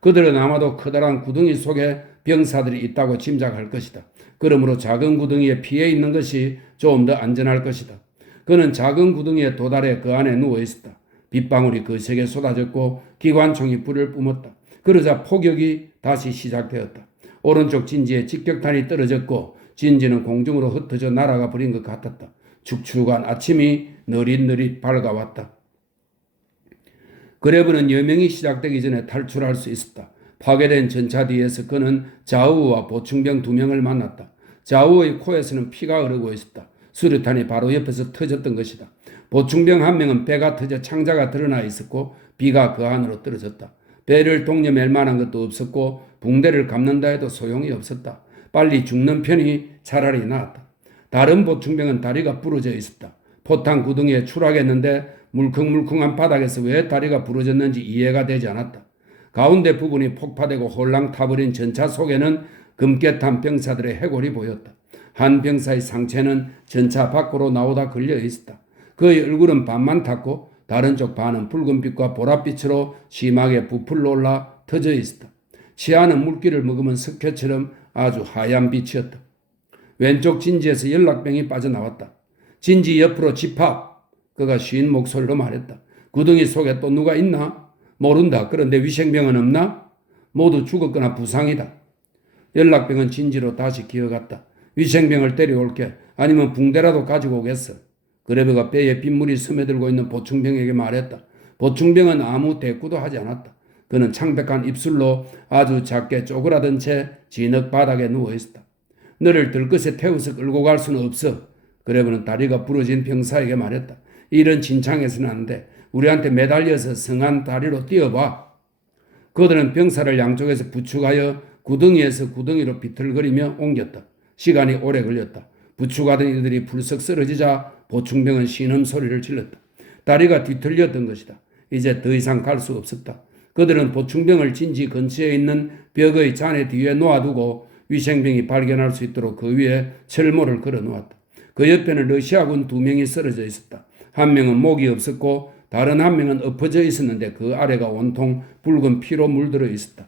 그들은 아마도 커다란 구덩이 속에 병사들이 있다고 짐작할 것이다. 그러므로 작은 구덩이에 피해 있는 것이 좀 더 안전할 것이다. 그는 작은 구덩이에 도달해 그 안에 누워 있었다. 빗방울이 거세게 쏟아졌고 기관총이 불을 뿜었다. 그러자 폭격이 다시 시작되었다. 오른쪽 진지에 직격탄이 떨어졌고 진지는 공중으로 흩어져 날아가 버린 것 같았다. 축축한 아침이 느릿느릿 밝아왔다. 그레브는 여명이 시작되기 전에 탈출할 수 있었다. 파괴된 전차 뒤에서 그는 자우와 보충병 2명을 만났다. 자우의 코에서는 피가 흐르고 있었다. 수류탄이 바로 옆에서 터졌던 것이다. 보충병 1명은 배가 터져 창자가 드러나 있었고 비가 그 안으로 떨어졌다. 배를 동여맬 만한 것도 없었고 붕대를 감는다 해도 소용이 없었다. 빨리 죽는 편이 차라리 나았다. 다른 보충병은 다리가 부러져 있었다. 포탄 구덩이에 추락했는데 물컹물컹한 바닥에서 왜 다리가 부러졌는지 이해가 되지 않았다. 가운데 부분이 폭파되고 홀랑 타버린 전차 속에는 검게 탄 병사들의 해골이 보였다. 한 병사의 상체는 전차 밖으로 나오다 걸려 있었다. 그의 얼굴은 반만 탔고 다른 쪽 반은 붉은빛과 보랏빛으로 심하게 부풀러 올라 터져 있었다. 치아는 물기를 머금은 석회처럼 아주 하얀 빛이었다. 왼쪽 진지에서 연락병이 빠져나왔다. 진지 옆으로 집합! 그가 쉰 목소리로 말했다. 구덩이 속에 또 누가 있나? 모른다. 그런데 위생병은 없나? 모두 죽었거나 부상이다. 연락병은 진지로 다시 기어갔다. 위생병을 데려올게. 아니면 붕대라도 가지고 오겠어. 그레브가 배에 빗물이 스며들고 있는 보충병에게 말했다. 보충병은 아무 대꾸도 하지 않았다. 그는 창백한 입술로 아주 작게 쪼그라든 채 진흙 바닥에 누워 있었다. 너를 들것에 태워서 끌고 갈 수는 없어. 그레브는 다리가 부러진 병사에게 말했다. 이런 진창에서는 안 돼. 우리한테 매달려서 성한 다리로 뛰어봐. 그들은 병사를 양쪽에서 부축하여 구덩이에서 구덩이로 비틀거리며 옮겼다. 시간이 오래 걸렸다. 부축하던 이들이 불썩 쓰러지자 보충병은 신음소리를 질렀다. 다리가 뒤틀렸던 것이다. 이제 더 이상 갈 수 없었다. 그들은 보충병을 진지 근처에 있는 벽의 잔해 뒤에 놓아두고 위생병이 발견할 수 있도록 그 위에 철모를 걸어 놓았다. 그 옆에는 러시아군 2명이 쓰러져 있었다. 한 명은 목이 없었고 다른 한 명은 엎어져 있었는데 그 아래가 온통 붉은 피로 물들어 있었다.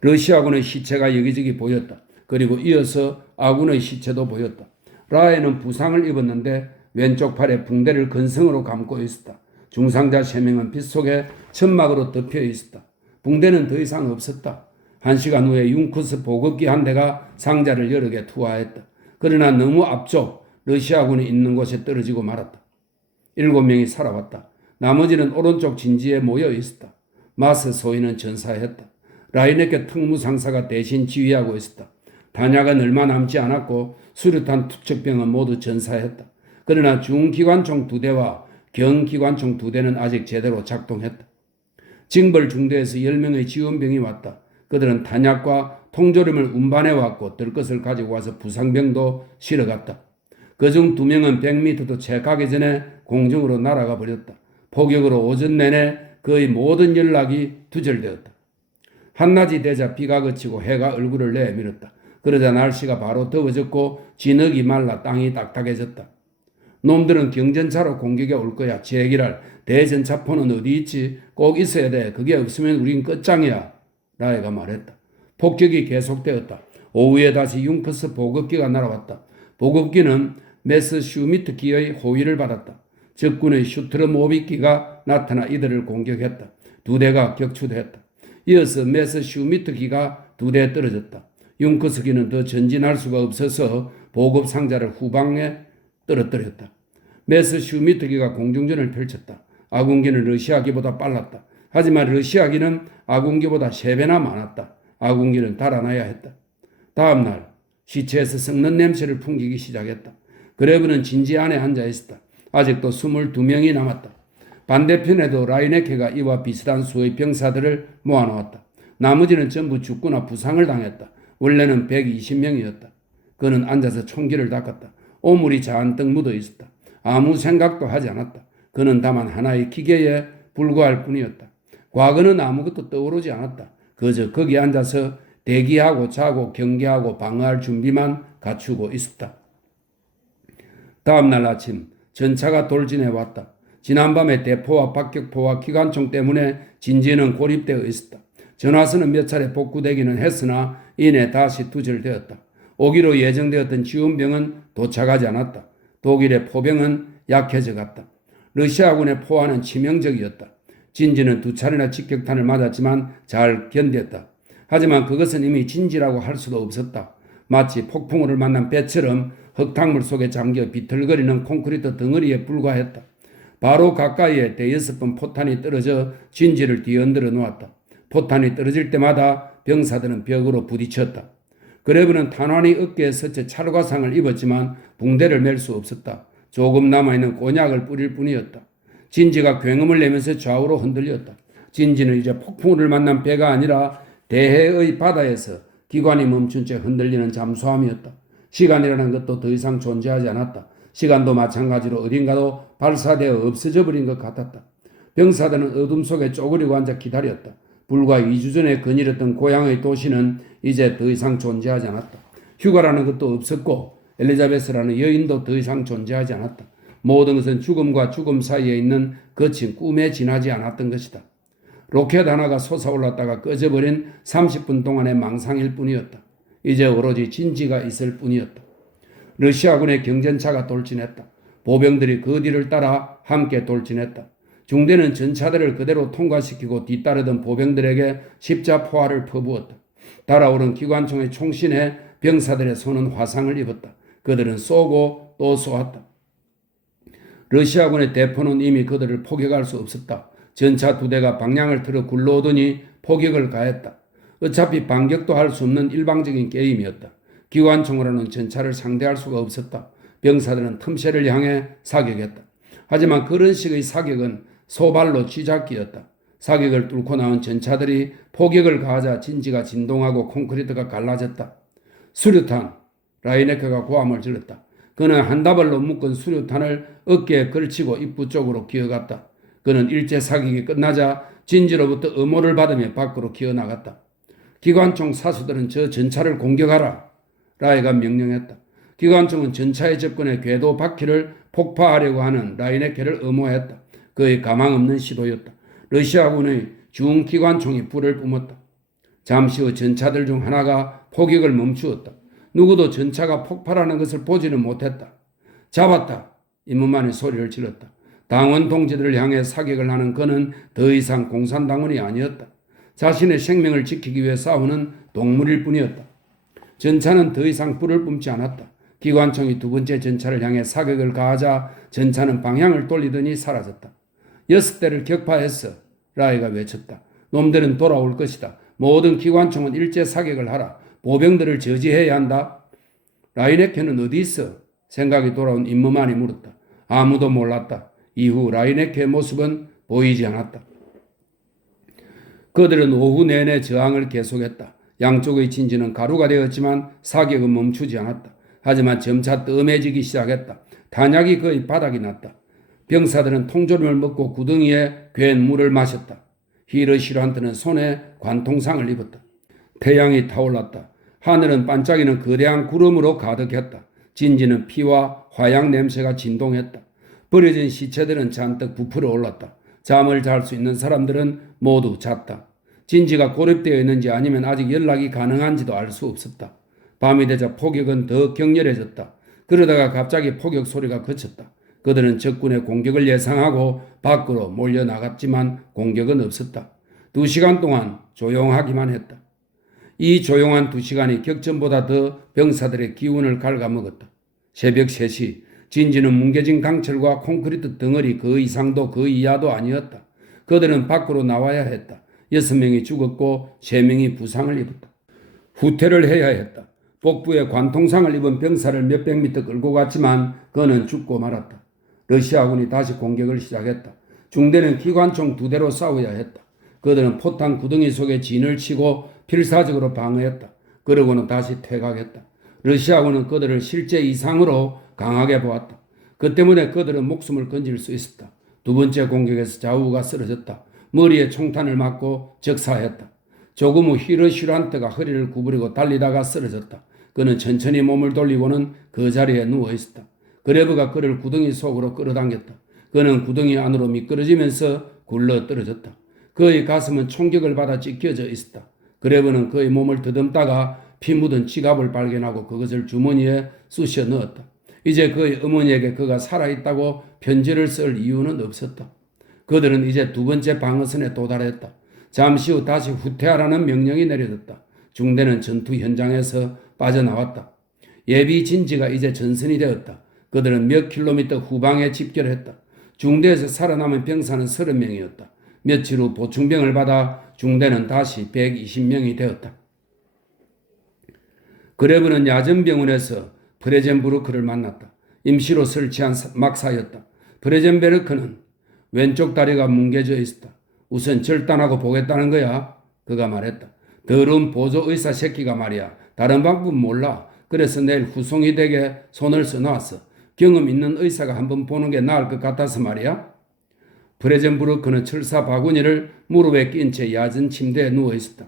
러시아군의 시체가 여기저기 보였다. 그리고 이어서 아군의 시체도 보였다. 라에는 부상을 입었는데 왼쪽 팔에 붕대를 근성으로 감고 있었다. 중상자 3명은 빗속에 천막으로 덮여 있었다. 붕대는 더 이상 없었다. 1시간 후에 융크스 보급기 한 대가 상자를 여러 개 투하했다. 그러나 너무 앞쪽 러시아군이 있는 곳에 떨어지고 말았다. 7명이 살아왔다. 나머지는 오른쪽 진지에 모여 있었다. 마스 소위는 전사했다. 라이네케 특무상사가 대신 지휘하고 있었다. 탄약은 얼마 남지 않았고 수류탄 투척병은 모두 전사했다. 그러나 중기관총 2대와 경기관총 2대는 아직 제대로 작동했다. 징벌 중대에서 10명의 지원병이 왔다. 그들은 탄약과 통조림을 운반해왔고 들것을 가지고 와서 부상병도 실어갔다. 그중 2명은 100m도 채 가기 전에 공중으로 날아가 버렸다. 폭격으로 오전 내내 그의 모든 연락이 두절되었다. 한낮이 되자 비가 그치고 해가 얼굴을 내밀었다. 그러자 날씨가 바로 더워졌고 진흙이 말라 땅이 딱딱해졌다. 놈들은 경전차로 공격에 올 거야. 제기랄 대전차포는 어디 있지? 꼭 있어야 돼. 그게 없으면 우린 끝장이야. 라에가 말했다. 폭격이 계속되었다. 오후에 다시 융크스 보급기가 날아왔다. 보급기는 메스 슈미트기의 호위를 받았다. 적군의 슈트르 모비기가 나타나 이들을 공격했다. 2대가 격추됐다. 이어서 메스슈미트기가 2대에 떨어졌다. 융크스기는 더 전진할 수가 없어서 보급 상자를 후방에 떨어뜨렸다. 메스슈미트기가 공중전을 펼쳤다. 아군기는 러시아기보다 빨랐다. 하지만 러시아기는 아군기보다 3배나 많았다. 아군기는 달아나야 했다. 다음 날 시체에서 썩는 냄새를 풍기기 시작했다. 그레브는 진지 안에 앉아 있었다. 아직도 22명이 남았다. 반대편에도 라이네케가 이와 비슷한 수의 병사들을 모아놓았다. 나머지는 전부 죽거나 부상을 당했다. 원래는 120명이었다. 그는 앉아서 총기를 닦았다. 오물이 잔뜩 묻어 있었다. 아무 생각도 하지 않았다. 그는 다만 하나의 기계에 불과할 뿐이었다. 과거는 아무것도 떠오르지 않았다. 그저 거기 앉아서 대기하고 자고 경계하고 방어할 준비만 갖추고 있었다. 다음 날 아침 전차가 돌진해 왔다. 지난밤에 대포와 박격포와 기관총 때문에 진지는 고립되어 있었다. 전화선은 몇 차례 복구되기는 했으나 이내 다시 두절되었다. 오기로 예정되었던 지원병은 도착하지 않았다. 독일의 포병은 약해져 갔다. 러시아군의 포화는 치명적이었다. 진지는 2차례나 직격탄을 맞았지만 잘 견뎠다. 하지만 그것은 이미 진지라고 할 수도 없었다. 마치 폭풍우를 만난 배처럼 흙탕물 속에 잠겨 비틀거리는 콘크리트 덩어리에 불과했다. 바로 가까이에 대여섯 번 포탄이 떨어져 진지를 뒤흔들어 놓았다. 포탄이 떨어질 때마다 병사들은 벽으로 부딪혔다. 그레브는 탄환이 어깨에 서쳐 찰과상을 입었지만 붕대를 맬 수 없었다. 조금 남아있는 곤약을 뿌릴 뿐이었다. 진지가 굉음을 내면서 좌우로 흔들렸다. 진지는 이제 폭풍우를 만난 배가 아니라 대해의 바다에서 기관이 멈춘 채 흔들리는 잠수함이었다. 시간이라는 것도 더 이상 존재하지 않았다. 시간도 마찬가지로 어딘가도 발사되어 없어져 버린 것 같았다. 병사들은 어둠 속에 쪼그리고 앉아 기다렸다. 불과 2주 전에 거닐었던 고향의 도시는 이제 더 이상 존재하지 않았다. 휴가라는 것도 없었고 엘리자베스라는 여인도 더 이상 존재하지 않았다. 모든 것은 죽음과 죽음 사이에 있는 거친 꿈에 지나지 않았던 것이다. 로켓 하나가 솟아올랐다가 꺼져버린 30분 동안의 망상일 뿐이었다. 이제 오로지 진지가 있을 뿐이었다. 러시아군의 경전차가 돌진했다. 보병들이 그 뒤를 따라 함께 돌진했다. 중대는 전차들을 그대로 통과시키고 뒤따르던 보병들에게 십자포화를 퍼부었다. 달아오른 기관총의 총신에 병사들의 손은 화상을 입었다. 그들은 쏘고 또 쏘았다. 러시아군의 대포는 이미 그들을 포격할 수 없었다. 전차 2대가 방향을 틀어 굴러오더니 포격을 가했다. 어차피 반격도 할 수 없는 일방적인 게임이었다. 기관총으로는 전차를 상대할 수가 없었다. 병사들은 틈새를 향해 사격했다. 하지만 그런 식의 사격은 소발로 쥐잡기였다. 사격을 뚫고 나온 전차들이 포격을 가하자 진지가 진동하고 콘크리트가 갈라졌다. 수류탄! 라이네크가 고함을 질렀다. 그는 한 다발로 묶은 수류탄을 어깨에 걸치고 입구 쪽으로 기어갔다. 그는 일제 사격이 끝나자 진지로부터 엄호를 받으며 밖으로 기어나갔다. 기관총 사수들은 저 전차를 공격하라. 라이가 명령했다. 기관총은 전차에 접근해 궤도 바퀴를 폭파하려고 하는 라이네케를 엄호했다. 그의 가망없는 시도였다. 러시아군의 중기관총이 불을 뿜었다. 잠시 후 전차들 중 하나가 포격을 멈추었다. 누구도 전차가 폭발하는 것을 보지는 못했다. 잡았다. 임무만의 소리를 질렀다. 당원 동지들을 향해 사격을 하는 그는 더 이상 공산당원이 아니었다. 자신의 생명을 지키기 위해 싸우는 동물일 뿐이었다. 전차는 더 이상 불을 뿜지 않았다. 기관총이 2번째 전차를 향해 사격을 가하자 전차는 방향을 돌리더니 사라졌다. 6대를 격파했어. 라이가 외쳤다. 놈들은 돌아올 것이다. 모든 기관총은 일제 사격을 하라. 보병들을 저지해야 한다. 라이네케는 어디 있어? 생각이 돌아온 임무만이 물었다. 아무도 몰랐다. 이후 라이네케의 모습은 보이지 않았다. 그들은 오후 내내 저항을 계속했다. 양쪽의 진지는 가루가 되었지만 사격은 멈추지 않았다. 하지만 점차 뜸해지기 시작했다. 탄약이 거의 바닥이 났다. 병사들은 통조림을 먹고 구덩이에 괴한 물을 마셨다. 히르시란트는 손에 관통상을 입었다. 태양이 타올랐다. 하늘은 반짝이는 거대한 구름으로 가득했다. 진지는 피와 화약 냄새가 진동했다. 버려진 시체들은 잔뜩 부풀어 올랐다. 잠을 잘 수 있는 사람들은 모두 잤다. 진지가 고립되어 있는지 아니면 아직 연락이 가능한지도 알 수 없었다. 밤이 되자 폭격은 더 격렬해졌다. 그러다가 갑자기 폭격 소리가 그쳤다. 그들은 적군의 공격을 예상하고 밖으로 몰려나갔지만 공격은 없었다. 2시간 동안 조용하기만 했다. 이 조용한 2시간이 격전보다 더 병사들의 기운을 갉아먹었다. 새벽 3시 진지는 뭉개진 강철과 콘크리트 덩어리 그 이상도 그 이하도 아니었다. 그들은 밖으로 나와야 했다. 6명이 죽었고 3명이 부상을 입었다. 후퇴를 해야 했다. 복부에 관통상을 입은 병사를 몇백 미터 끌고 갔지만 그는 죽고 말았다. 러시아군이 다시 공격을 시작했다. 중대는 기관총 2대로 싸워야 했다. 그들은 포탄 구덩이 속에 진을 치고 필사적으로 방어했다. 그러고는 다시 퇴각했다. 러시아군은 그들을 실제 이상으로 강하게 보았다. 그 때문에 그들은 목숨을 건질 수 있었다. 2번째 공격에서 좌우가 쓰러졌다. 머리에 총탄을 맞고 적사했다. 조금 후 히르슈란트가 허리를 구부리고 달리다가 쓰러졌다. 그는 천천히 몸을 돌리고는 그 자리에 누워있었다. 그레브가 그를 구덩이 속으로 끌어당겼다. 그는 구덩이 안으로 미끄러지면서 굴러 떨어졌다. 그의 가슴은 총격을 받아 찢겨져 있었다. 그레브는 그의 몸을 더듬다가 피 묻은 지갑을 발견하고 그것을 주머니에 쑤셔 넣었다. 이제 그의 어머니에게 그가 살아있다고 편지를 쓸 이유는 없었다. 그들은 이제 2번째 방어선에 도달했다. 잠시 후 다시 후퇴하라는 명령이 내려졌다. 중대는 전투 현장에서 빠져나왔다. 예비 진지가 이제 전선이 되었다. 그들은 몇 킬로미터 후방에 집결했다. 중대에서 살아남은 병사는 30명이었다. 며칠 후 보충병을 받아 중대는 다시 120명이 되었다. 그레브는 야전병원에서 프레젠부르크를 만났다. 임시로 설치한 막사였다. 프레젠베르크는 왼쪽 다리가 뭉개져 있었다. 우선 절단하고 보겠다는 거야. 그가 말했다. 더러운 보조의사 새끼가 말이야. 다른 방법 몰라. 그래서 내일 후송이 되게 손을 써놨어. 경험 있는 의사가 한번 보는 게 나을 것 같아서 말이야. 프레젠부르크는 철사 바구니를 무릎에 낀 채 야전 침대에 누워 있었다.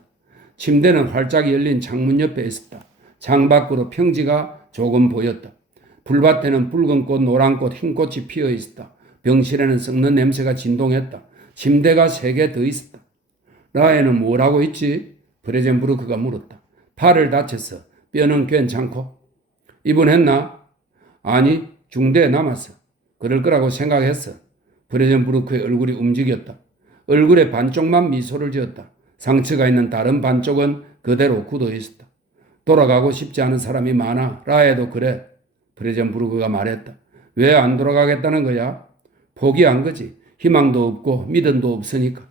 침대는 활짝 열린 창문 옆에 있었다. 창밖으로 평지가 조금 보였다. 풀밭에는 붉은 꽃, 노란 꽃, 흰 꽃이 피어 있었다. 병실에는 썩는 냄새가 진동했다. 침대가 3개 더 있었다. 라에는 뭐라고 했지? 프레젠부르크가 물었다. 팔을 다쳤어. 뼈는 괜찮고? 입원했나? 아니, 중대에 남았어. 그럴 거라고 생각했어. 프레젠부르크의 얼굴이 움직였다. 얼굴에 반쪽만 미소를 지었다. 상처가 있는 다른 반쪽은 그대로 굳어 있었다. 돌아가고 싶지 않은 사람이 많아. 라에도 그래. 프레젠부르크가 말했다. 왜 안 돌아가겠다는 거야? 포기한 거지. 희망도 없고 믿음도 없으니까.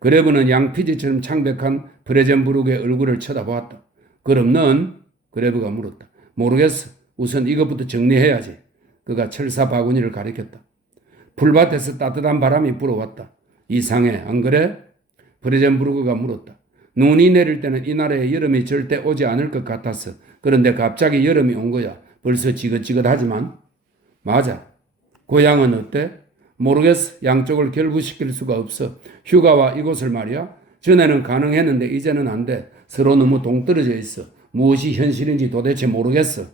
그레브는 양피지처럼 창백한 프레젠부르크의 얼굴을 쳐다보았다. 그럼 넌? 그레브가 물었다. 모르겠어. 우선 이것부터 정리해야지. 그가 철사 바구니를 가리켰다. 풀밭에서 따뜻한 바람이 불어왔다. 이상해, 안 그래? 프레젠부르크가 물었다. 눈이 내릴 때는 이 나라에 여름이 절대 오지 않을 것 같았어. 그런데 갑자기 여름이 온 거야. 벌써 지긋지긋하지만. 맞아. 고향은 어때? 모르겠어. 양쪽을 결부시킬 수가 없어. 휴가와 이곳을 말이야. 전에는 가능했는데 이제는 안 돼. 서로 너무 동떨어져 있어. 무엇이 현실인지 도대체 모르겠어.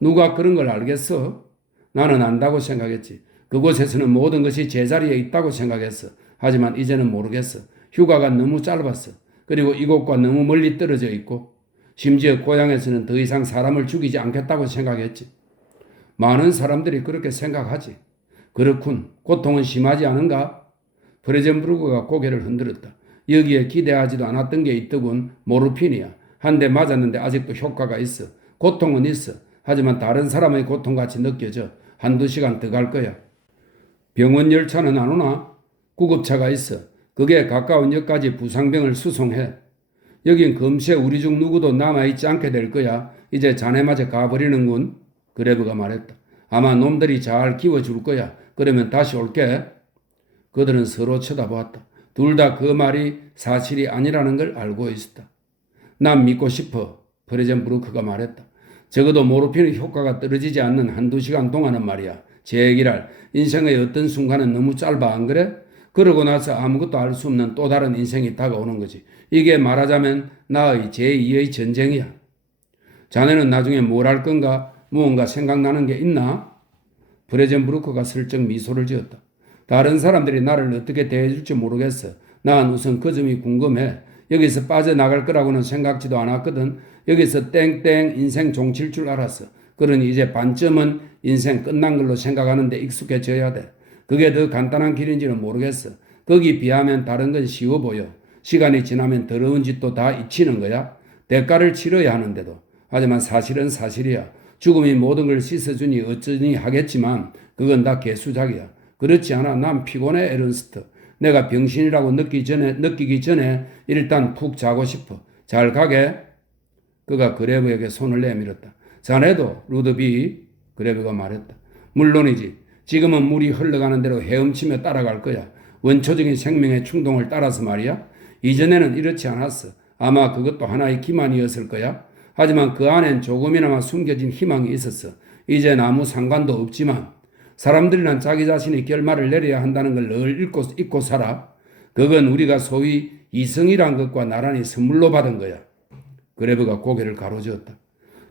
누가 그런 걸 알겠어? 나는 안다고 생각했지. 그곳에서는 모든 것이 제자리에 있다고 생각했어. 하지만 이제는 모르겠어. 휴가가 너무 짧았어. 그리고 이곳과 너무 멀리 떨어져 있고 심지어 고향에서는 더 이상 사람을 죽이지 않겠다고 생각했지. 많은 사람들이 그렇게 생각하지. 그렇군. 고통은 심하지 않은가? 프레젠부르크가 고개를 흔들었다. 여기에 기대하지도 않았던 게 있더군. 모르핀이야. 한 대 맞았는데 아직도 효과가 있어. 고통은 있어. 하지만 다른 사람의 고통같이 느껴져. 1-2시간 더 갈 거야. 병원 열차는 안 오나? 구급차가 있어. 그게 가까운 역까지 부상병을 수송해. 여긴 금세 우리 중 누구도 남아있지 않게 될 거야. 이제 자네마저 가버리는군. 그레브가 말했다. 아마 놈들이 잘 키워줄 거야. 그러면 다시 올게. 그들은 서로 쳐다보았다. 둘 다 그 말이 사실이 아니라는 걸 알고 있었다. 난 믿고 싶어. 프레젠부르크가 말했다. 적어도 모르핀의 효과가 떨어지지 않는 1-2시간 동안은 말이야. 제 얘기를 인생의 어떤 순간은 너무 짧아 안 그래? 그러고 나서 아무것도 알 수 없는 또 다른 인생이 다가오는 거지. 이게 말하자면 나의 제2의 전쟁이야. 자네는 나중에 뭘 할 건가? 무언가 생각나는 게 있나? 프레젠부르크가 슬쩍 미소를 지었다. 다른 사람들이 나를 어떻게 대해줄지 모르겠어. 난 우선 그 점이 궁금해. 여기서 빠져나갈 거라고는 생각지도 않았거든. 여기서 땡땡 인생 종칠 줄 알았어. 그러니 이제 반쯤은 인생 끝난 걸로 생각하는데 익숙해져야 돼. 그게 더 간단한 길인지는 모르겠어. 거기 비하면 다른 건 쉬워 보여. 시간이 지나면 더러운 짓도 다 잊히는 거야. 대가를 치러야 하는데도. 하지만 사실은 사실이야. 죽음이 모든 걸 씻어주니 어쩌니 하겠지만 그건 다 개수작이야. 그렇지 않아. 난 피곤해, 에른스트. 내가 병신이라고 느끼기 전에 일단 푹 자고 싶어. 잘 가게. 그가 그레브에게 손을 내밀었다. 자네도, 루드비, 그레브가 말했다. 물론이지. 지금은 물이 흘러가는 대로 헤엄치며 따라갈 거야. 원초적인 생명의 충동을 따라서 말이야. 이전에는 이렇지 않았어. 아마 그것도 하나의 기만이었을 거야. 하지만 그 안엔 조금이나마 숨겨진 희망이 있었어. 이젠 아무 상관도 없지만 사람들이란 자기 자신의 결말을 내려야 한다는 걸 늘 잊고 살아. 그건 우리가 소위 이성이란 것과 나란히 선물로 받은 거야. 그레브가 고개를 가로저었다.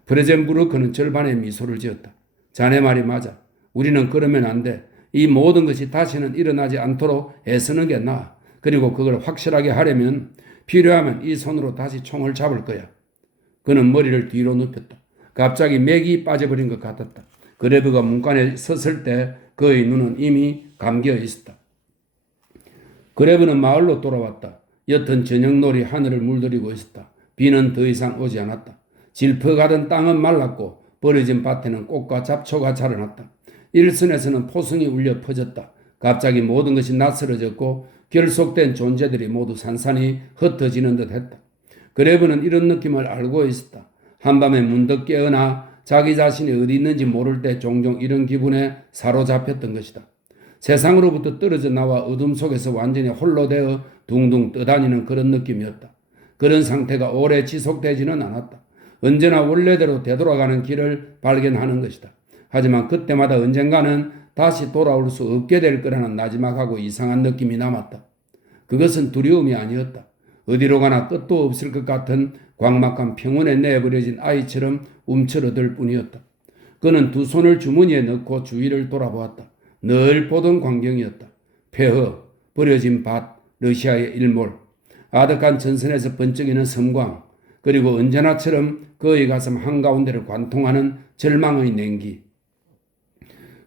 프레젠부르크는 절반의 미소를 지었다. 자네 말이 맞아. 우리는 그러면 안 돼. 이 모든 것이 다시는 일어나지 않도록 애쓰는 게 나아. 그리고 그걸 확실하게 하려면 필요하면 이 손으로 다시 총을 잡을 거야. 그는 머리를 뒤로 눕혔다. 갑자기 맥이 빠져버린 것 같았다. 그레브가 문간에 섰을 때 그의 눈은 이미 감겨 있었다. 그레브는 마을로 돌아왔다. 옅은 저녁놀이 하늘을 물들이고 있었다. 비는 더 이상 오지 않았다. 질퍽하던 땅은 말랐고 버려진 밭에는 꽃과 잡초가 자라났다. 일선에서는 포성이 울려 퍼졌다. 갑자기 모든 것이 낯설어졌고 결속된 존재들이 모두 산산이 흩어지는 듯 했다. 그레브는 이런 느낌을 알고 있었다. 한밤에 문득 깨어나 자기 자신이 어디 있는지 모를 때 종종 이런 기분에 사로잡혔던 것이다. 세상으로부터 떨어져 나와 어둠 속에서 완전히 홀로 되어 둥둥 떠다니는 그런 느낌이었다. 그런 상태가 오래 지속되지는 않았다. 언제나 원래대로 되돌아가는 길을 발견하는 것이다. 하지만 그때마다 언젠가는 다시 돌아올 수 없게 될 거라는 나지막하고 이상한 느낌이 남았다. 그것은 두려움이 아니었다. 어디로 가나 끝도 없을 것 같은 광막한 평원에 내버려진 아이처럼 움츠러들 뿐이었다. 그는 두 손을 주머니에 넣고 주위를 돌아보았다. 늘 보던 광경이었다. 폐허, 버려진 밭, 러시아의 일몰, 아득한 전선에서 번쩍이는 섬광, 그리고 언제나처럼 그의 가슴 한가운데를 관통하는 절망의 냉기.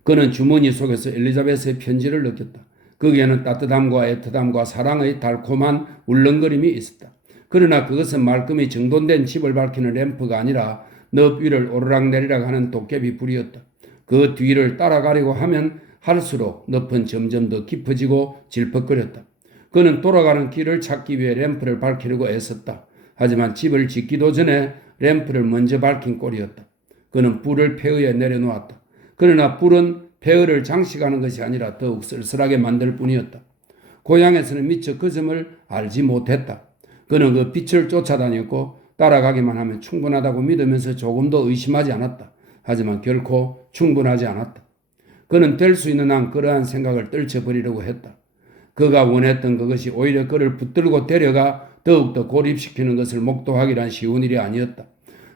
그는 주머니 속에서 엘리자베스의 편지를 느꼈다. 거기에는 따뜻함과 애틋함과 사랑의 달콤한 울렁거림이 있었다. 그러나 그것은 말끔히 정돈된 집을 밝히는 램프가 아니라 늪 위를 오르락내리락 하는 도깨비 불이었다. 그 뒤를 따라가려고 하면 할수록 늪은 점점 더 깊어지고 질퍽거렸다. 그는 돌아가는 길을 찾기 위해 램프를 밝히려고 애썼다. 하지만 집을 짓기도 전에 램프를 먼저 밝힌 꼴이었다. 그는 불을 폐허에 내려놓았다. 그러나 불은 폐허를 장식하는 것이 아니라 더욱 쓸쓸하게 만들 뿐이었다. 고향에서는 미처 그 점을 알지 못했다. 그는 그 빛을 쫓아다녔고 따라가기만 하면 충분하다고 믿으면서 조금도 의심하지 않았다. 하지만 결코 충분하지 않았다. 그는 될 수 있는 한 그러한 생각을 떨쳐버리려고 했다. 그가 원했던 그것이 오히려 그를 붙들고 데려가 더욱더 고립시키는 것을 목도하기란 쉬운 일이 아니었다.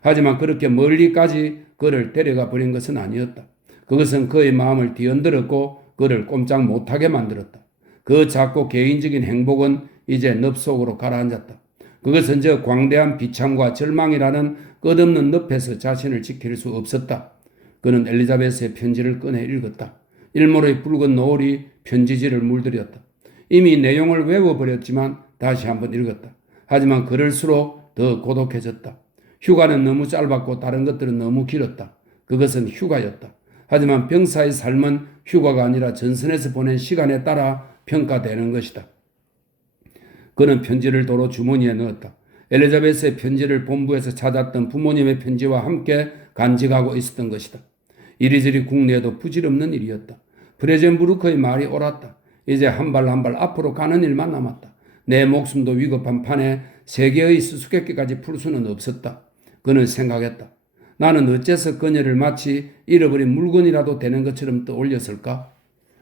하지만 그렇게 멀리까지 그를 데려가 버린 것은 아니었다. 그것은 그의 마음을 뒤흔들었고 그를 꼼짝 못하게 만들었다. 그 작고 개인적인 행복은 이제 늪속으로 가라앉았다. 그것은 저 광대한 비참과 절망이라는 끝없는 늪에서 자신을 지킬 수 없었다. 그는 엘리자베스의 편지를 꺼내 읽었다. 일몰의 붉은 노을이 편지지를 물들였다. 이미 내용을 외워버렸지만 다시 한번 읽었다. 하지만 그럴수록 더 고독해졌다. 휴가는 너무 짧았고 다른 것들은 너무 길었다. 그것은 휴가였다. 하지만 병사의 삶은 휴가가 아니라 전선에서 보낸 시간에 따라 평가되는 것이다. 그는 편지를 도로 주머니에 넣었다. 엘리자베스의 편지를 본부에서 찾았던 부모님의 편지와 함께 간직하고 있었던 것이다. 이리저리 국내에도 부질없는 일이었다. 프레젠부르크의 말이 옳았다. 이제 한 발 한 발 앞으로 가는 일만 남았다. 내 목숨도 위급한 판에 세계의 수수께끼까지 풀 수는 없었다. 그는 생각했다. 나는 어째서 그녀를 마치 잃어버린 물건이라도 되는 것처럼 떠올렸을까?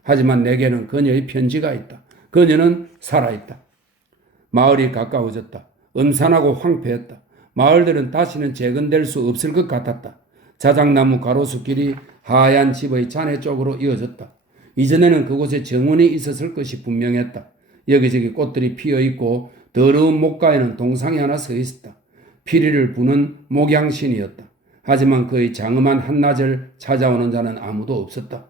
하지만 내게는 그녀의 편지가 있다. 그녀는 살아있다. 마을이 가까워졌다. 음산하고 황폐했다. 마을들은 다시는 재건될 수 없을 것 같았다. 자작나무 가로수길이 하얀 집의 잔해 쪽으로 이어졌다. 이전에는 그곳에 정원이 있었을 것이 분명했다. 여기저기 꽃들이 피어있고 더러운 목가에는 동상이 하나 서 있었다. 피리를 부는 목양신이었다. 하지만 그의 장엄한 한낮을 찾아오는 자는 아무도 없었다.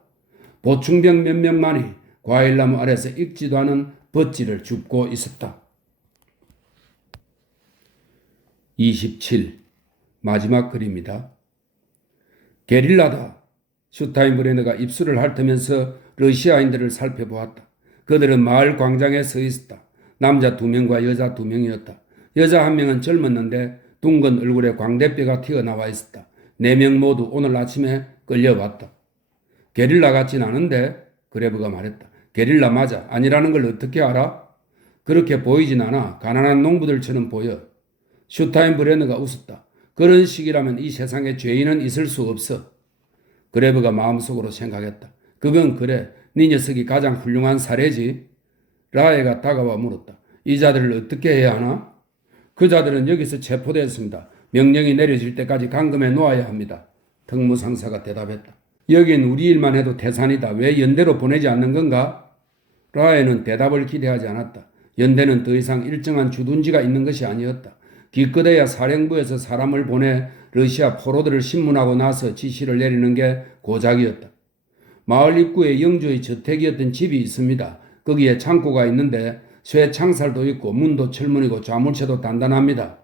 보충병 몇 명만이 과일나무 아래서 익지도 않은 벗지를 줍고 있었다. 27. 마지막 글입니다. 게릴라다. 슈타인브레너가 입술을 핥으면서 러시아인들을 살펴보았다. 그들은 마을 광장에 서 있었다. 남자 2명과 여자 2명이었다. 여자 1명은 젊었는데 둥근 얼굴에 광대뼈가 튀어나와 있었다. 4명 모두 오늘 아침에 끌려왔다. 게릴라 같진 않은데? 그레브가 말했다. 게릴라 맞아. 아니라는 걸 어떻게 알아? 그렇게 보이진 않아. 가난한 농부들처럼 보여. 슈타인브레너가 웃었다. 그런 식이라면 이 세상에 죄인은 있을 수 없어. 그레브가 마음속으로 생각했다. 그건 그래. 네 녀석이 가장 훌륭한 사례지. 라에가 다가와 물었다. 이 자들을 어떻게 해야 하나? 그 자들은 여기서 체포되었습니다. 명령이 내려질 때까지 감금해 놓아야 합니다. 특무상사가 대답했다. 여긴 우리 일만 해도 태산이다. 왜 연대로 보내지 않는 건가? 라에는 대답을 기대하지 않았다. 연대는 더 이상 일정한 주둔지가 있는 것이 아니었다. 기껏해야 사령부에서 사람을 보내 러시아 포로들을 신문하고 나서 지시를 내리는 게 고작이었다. 마을 입구에 영주의 저택이었던 집이 있습니다. 거기에 창고가 있는데 쇠 창살도 있고 문도 철문이고 자물쇠도 단단합니다.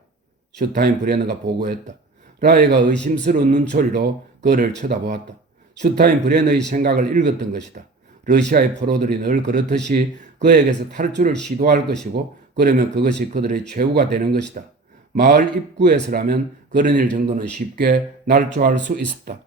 슈타인브레너가 보고했다. 라에가 의심스러운 눈초리로 그를 쳐다보았다. 슈타인브레너의 생각을 읽었던 것이다. 러시아의 포로들이 늘 그렇듯이 그에게서 탈주를 시도할 것이고 그러면 그것이 그들의 최후가 되는 것이다. 마을 입구에서라면 그런 일 정도는 쉽게 날조할 수 있었다.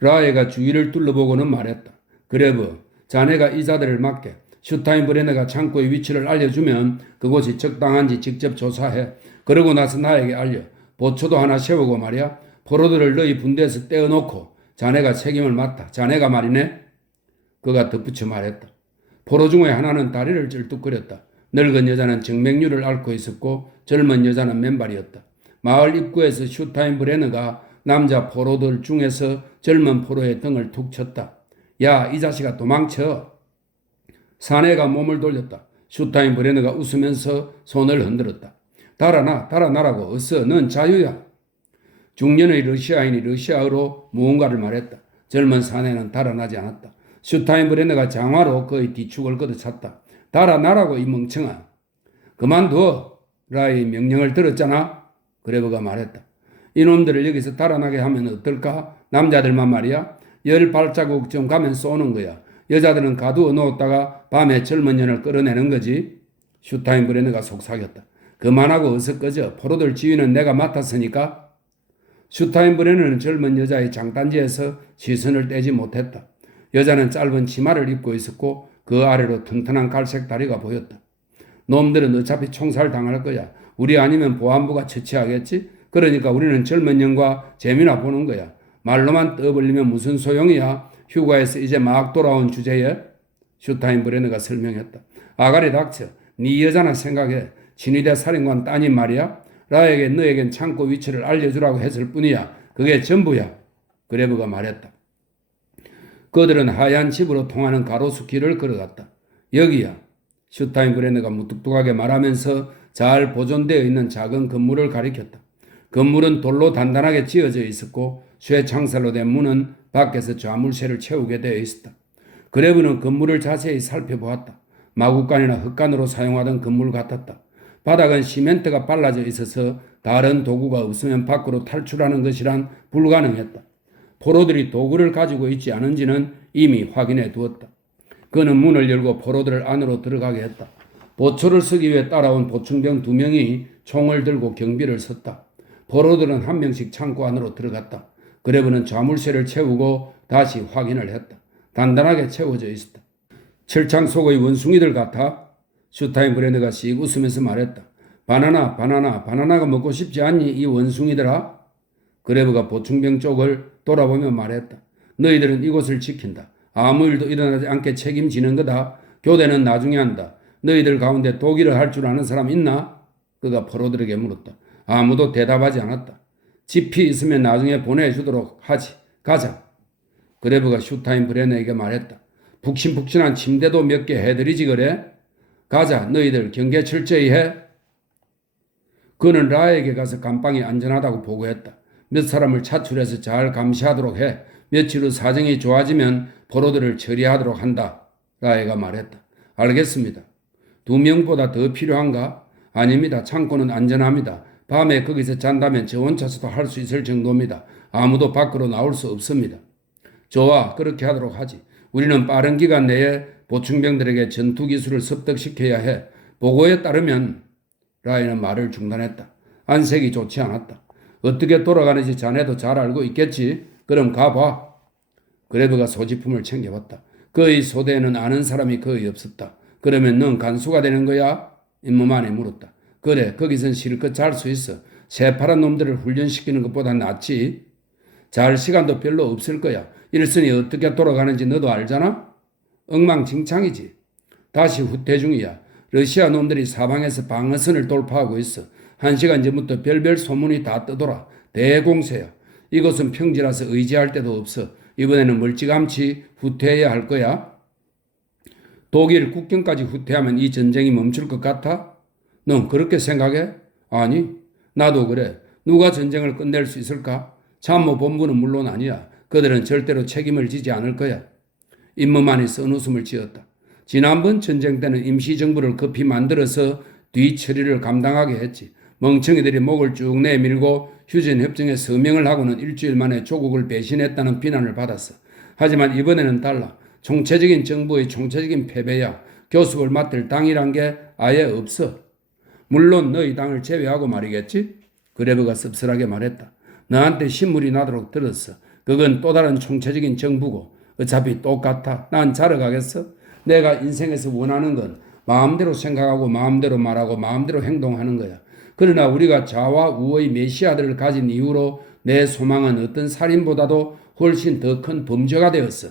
라에가 주위를 둘러보고는 말했다. 그레브, 자네가 이 자들을 맡게. 슈타인브레너가 창고의 위치를 알려주면 그곳이 적당한지 직접 조사해. 그러고 나서 나에게 알려. 보초도 하나 세우고 말이야. 포로들을 너희 분대에서 떼어놓고 자네가 책임을 맡아. 자네가 말이네. 그가 덧붙여 말했다. 포로 중에 하나는 다리를 쩔뚝거렸다. 늙은 여자는 정맥류를 앓고 있었고 젊은 여자는 맨발이었다. 마을 입구에서 슈타인브레너가 남자 포로들 중에서 젊은 포로의 등을 툭 쳤다. 야, 이 자식아 도망쳐. 사내가 몸을 돌렸다. 슈타인브레너가 웃으면서 손을 흔들었다. 달아나라고. 어서, 넌 자유야. 중년의 러시아인이 러시아어로 무언가를 말했다. 젊은 사내는 달아나지 않았다. 슈타인브레너가 장화로 그의 뒤축을 걷어찼다. 달아나라고 이 멍청아. 그만둬. 라의 명령을 들었잖아. 그레버가 말했다. 이놈들을 여기서 달아나게 하면 어떨까? 남자들만 말이야. 10발자국 좀 가면 쏘는 거야. 여자들은 가두어 놓았다가 밤에 젊은 년을 끌어내는 거지. 슈타인브레너가 속삭였다. 그만하고 어서 꺼져. 포로들 지휘는 내가 맡았으니까. 슈타인브레너는 젊은 여자의 장단지에서 시선을 떼지 못했다. 여자는 짧은 치마를 입고 있었고 그 아래로 튼튼한 갈색 다리가 보였다. 놈들은 어차피 총살 당할 거야. 우리 아니면 보안부가 처치하겠지? 그러니까 우리는 젊은 년과 재미나 보는 거야. 말로만 떠벌리면 무슨 소용이야. 휴가에서 이제 막 돌아온 주제에. 슈타인브레너가 설명했다. 아가리 닥쳐. 네 여자나 생각해. 친위대 사령관 따님 말이야. 라에게 너에겐 창고 위치를 알려주라고 했을 뿐이야. 그게 전부야. 그레브가 말했다. 그들은 하얀 집으로 통하는 가로수 길을 걸어갔다. 여기야. 슈타인브레너가 무뚝뚝하게 말하면서 잘 보존되어 있는 작은 건물을 가리켰다. 건물은 돌로 단단하게 지어져 있었고 쇠 창살로 된 문은 밖에서 자물쇠를 채우게 되어 있었다. 그레브는 건물을 자세히 살펴보았다. 마구간이나 흙간으로 사용하던 건물 같았다. 바닥은 시멘트가 발라져 있어서 다른 도구가 없으면 밖으로 탈출하는 것이란 불가능했다. 포로들이 도구를 가지고 있지 않은지는 이미 확인해 두었다. 그는 문을 열고 포로들을 안으로 들어가게 했다. 보초를 서기 위해 따라온 보충병 2명이 총을 들고 경비를 섰다. 포로들은 한 명씩 창고 안으로 들어갔다. 그레브는 자물쇠를 채우고 다시 확인을 했다. 단단하게 채워져 있었다. 철창 속의 원숭이들 같아? 슈타인브레너가 씩 웃으면서 말했다. 바나나가 먹고 싶지 않니 이 원숭이들아? 그레브가 보충병 쪽을 돌아보며 말했다. 너희들은 이곳을 지킨다. 아무 일도 일어나지 않게 책임지는 거다. 교대는 나중에 한다. 너희들 가운데 독일을 할 줄 아는 사람 있나? 그가 포로들에게 물었다. 아무도 대답하지 않았다. 집이 있으면 나중에 보내주도록 하지. 가자. 그레브가 슈타인브레너에게 말했다. 푹신푹신한 침대도 몇 개 해드리지 그래? 가자. 너희들 경계 철저히 해. 그는 라에게 가서 감방이 안전하다고 보고했다. 몇 사람을 차출해서 잘 감시하도록 해. 며칠 후 사정이 좋아지면 포로들을 처리하도록 한다. 라이가 말했다. 알겠습니다. 2명보다 더 필요한가? 아닙니다. 창고는 안전합니다. 밤에 거기서 잔다면 저 혼자서도 할 수 있을 정도입니다. 아무도 밖으로 나올 수 없습니다. 좋아, 그렇게 하도록 하지. 우리는 빠른 기간 내에 보충병들에게 전투기술을 습득시켜야 해. 보고에 따르면 라이는 말을 중단했다. 안색이 좋지 않았다. 어떻게 돌아가는지 자네도 잘 알고 있겠지? 그럼 가봐. 그레브가 소지품을 챙겨봤다. 그의 소대에는 아는 사람이 거의 없었다. 그러면 넌 간수가 되는 거야? 임무만이 물었다. 그래, 거기선 실컷 잘 수 있어. 새파란 놈들을 훈련시키는 것보다 낫지. 잘 시간도 별로 없을 거야. 일선이 어떻게 돌아가는지 너도 알잖아? 엉망진창이지. 다시 후퇴 중이야. 러시아 놈들이 사방에서 방어선을 돌파하고 있어. 1시간 전부터 별별 소문이 다 뜨더라. 대공세야. 이곳은 평지라서 의지할 데도 없어. 이번에는 멀찌감치 후퇴해야 할 거야. 독일 국경까지 후퇴하면 이 전쟁이 멈출 것 같아? 넌 그렇게 생각해? 아니, 나도 그래. 누가 전쟁을 끝낼 수 있을까? 참모본부는 물론 아니야. 그들은 절대로 책임을 지지 않을 거야. 임무만이 쓴웃음을 지었다. 지난번 전쟁 때는 임시정부를 급히 만들어서 뒤처리를 감당하게 했지. 멍청이들이 목을 쭉 내밀고 휴전협정에 서명을 하고는 일주일 만에 조국을 배신했다는 비난을 받았어. 하지만 이번에는 달라. 총체적인 정부의 총체적인 패배야. 교섭을 맡을 당이란 게 아예 없어. 물론 너희 당을 제외하고 말이겠지? 그레브가 씁쓸하게 말했다. 너한테 신물이 나도록 들었어. 그건 또 다른 총체적인 정부고 어차피 똑같아. 난 자러 가겠어? 내가 인생에서 원하는 건 마음대로 생각하고 마음대로 말하고 마음대로 행동하는 거야. 그러나 우리가 좌와 우의 메시아들을 가진 이후로 내 소망은 어떤 살인보다도 훨씬 더 큰 범죄가 되었어.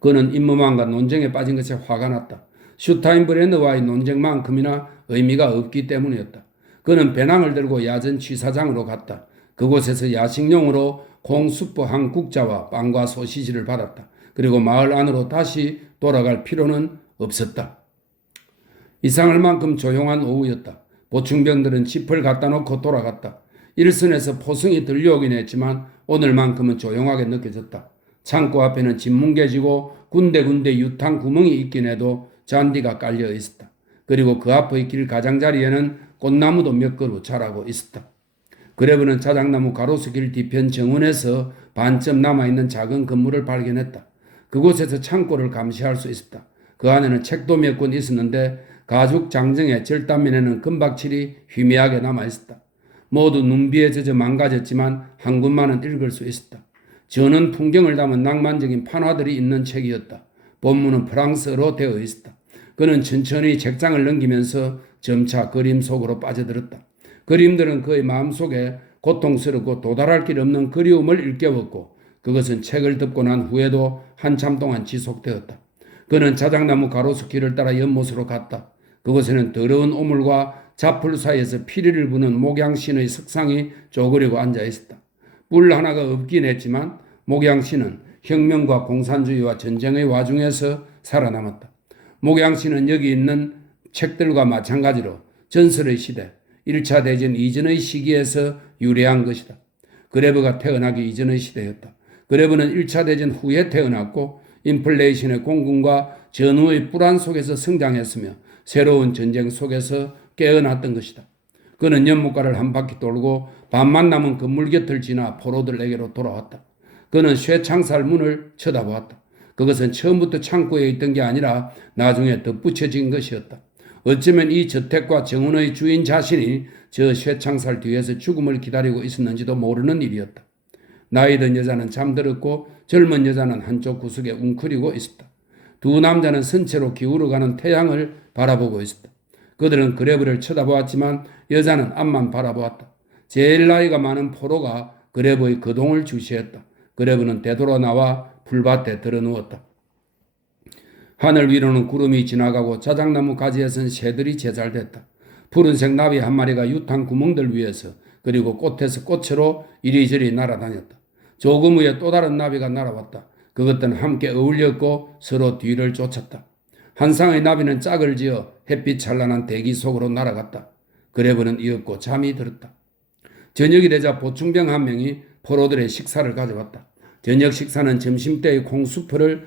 그는 임무만과 논쟁에 빠진 것에 화가 났다. 슈타인브레너와의 논쟁만큼이나 의미가 없기 때문이었다. 그는 배낭을 들고 야전 취사장으로 갔다. 그곳에서 야식용으로 콩수프 한 국자와 빵과 소시지를 받았다. 그리고 마을 안으로 다시 돌아갈 필요는 없었다. 이상할 만큼 조용한 오후였다. 보충병들은 짚을 갖다 놓고 돌아갔다. 일선에서 포성이 들려오긴 했지만 오늘만큼은 조용하게 느껴졌다. 창고 앞에는 짓뭉개지고 군데군데 유탄 구멍이 있긴 해도 잔디가 깔려 있었다. 그리고 그 앞의 길 가장자리에는 꽃나무도 몇 그루 자라고 있었다. 그레브는 자작나무 가로수길 뒤편 정원에서 반쯤 남아있는 작은 건물을 발견했다. 그곳에서 창고를 감시할 수 있었다. 그 안에는 책도 몇 권 있었는데 가죽 장정의 절단면에는 금박칠이 희미하게 남아있었다. 모두 눈비에 젖어 망가졌지만 한 군만은 읽을 수 있었다. 저는 풍경을 담은 낭만적인 판화들이 있는 책이었다. 본문은 프랑스어로 되어 있었다. 그는 천천히 책장을 넘기면서 점차 그림 속으로 빠져들었다. 그림들은 그의 마음속에 고통스럽고 도달할 길 없는 그리움을 일깨웠고 그것은 책을 덮고 난 후에도 한참 동안 지속되었다. 그는 자작나무 가로수 길을 따라 연못으로 갔다. 그곳에는 더러운 오물과 잡풀 사이에서 피리를 부는 목양신의 석상이 쪼그리고 앉아 있었다. 뿔 하나가 없긴 했지만 목양신은 혁명과 공산주의와 전쟁의 와중에서 살아남았다. 목양신은 여기 있는 책들과 마찬가지로 전설의 시대, 1차 대전 이전의 시기에서 유래한 것이다. 그레브가 태어나기 이전의 시대였다. 그레브는 1차 대전 후에 태어났고 인플레이션의 공군과 전후의 불안 속에서 성장했으며 새로운 전쟁 속에서 깨어났던 것이다. 그는 연못가를 한 바퀴 돌고 밤만 남은 건물 곁을 지나 포로들에게로 돌아왔다. 그는 쇠창살 문을 쳐다보았다. 그것은 처음부터 창고에 있던 게 아니라 나중에 덧붙여진 것이었다. 어쩌면 이 저택과 정원의 주인 자신이 저 쇠창살 뒤에서 죽음을 기다리고 있었는지도 모르는 일이었다. 나이 든 여자는 잠들었고 젊은 여자는 한쪽 구석에 웅크리고 있었다. 두 남자는 선체로 기울어가는 태양을 바라보고 있었다. 그들은 그레브를 쳐다보았지만 여자는 앞만 바라보았다. 제일 나이가 많은 포로가 그레브의 거동을 주시했다. 그레브는 되돌아 나와 풀밭에 들어누웠다. 하늘 위로는 구름이 지나가고 자작나무 가지에선 새들이 제잘됐다. 푸른색 나비 한 마리가 유탄 구멍들 위에서 그리고 꽃에서 꽃으로 이리저리 날아다녔다. 조금 후에 또 다른 나비가 날아왔다. 그것들은 함께 어울렸고 서로 뒤를 쫓았다. 한 쌍의 나비는 짝을 지어 햇빛 찬란한 대기 속으로 날아갔다. 그레브는 이윽고 잠이 들었다. 저녁이 되자 보충병 한 명이 포로들의 식사를 가져왔다. 저녁 식사는 점심때의 콩수프에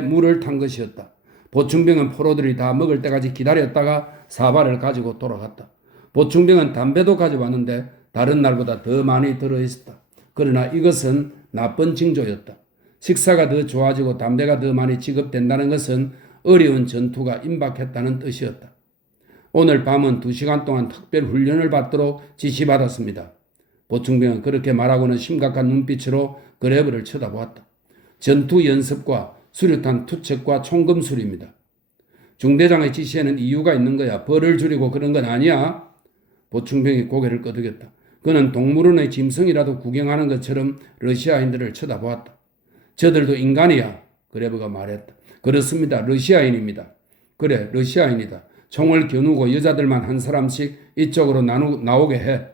물을 탄 것이었다. 보충병은 포로들이 다 먹을 때까지 기다렸다가 사발을 가지고 돌아갔다. 보충병은 담배도 가져왔는데 다른 날보다 더 많이 들어있었다. 그러나 이것은 나쁜 징조였다. 식사가 더 좋아지고 담배가 더 많이 지급된다는 것은 어려운 전투가 임박했다는 뜻이었다. 오늘 밤은 2시간 동안 특별 훈련을 받도록 지시받았습니다. 보충병은 그렇게 말하고는 심각한 눈빛으로 그레브를 쳐다보았다. 전투 연습과 수류탄 투척과 총검술입니다. 중대장의 지시에는 이유가 있는 거야. 벌을 줄이고 그런 건 아니야. 보충병이 고개를 끄덕였다. 그는 동물원의 짐승이라도 구경하는 것처럼 러시아인들을 쳐다보았다. 저들도 인간이야. 그레브가 말했다. 그렇습니다. 러시아인입니다. 그래, 러시아인이다. 총을 겨누고 여자들만 한 사람씩 이쪽으로 나오게 해.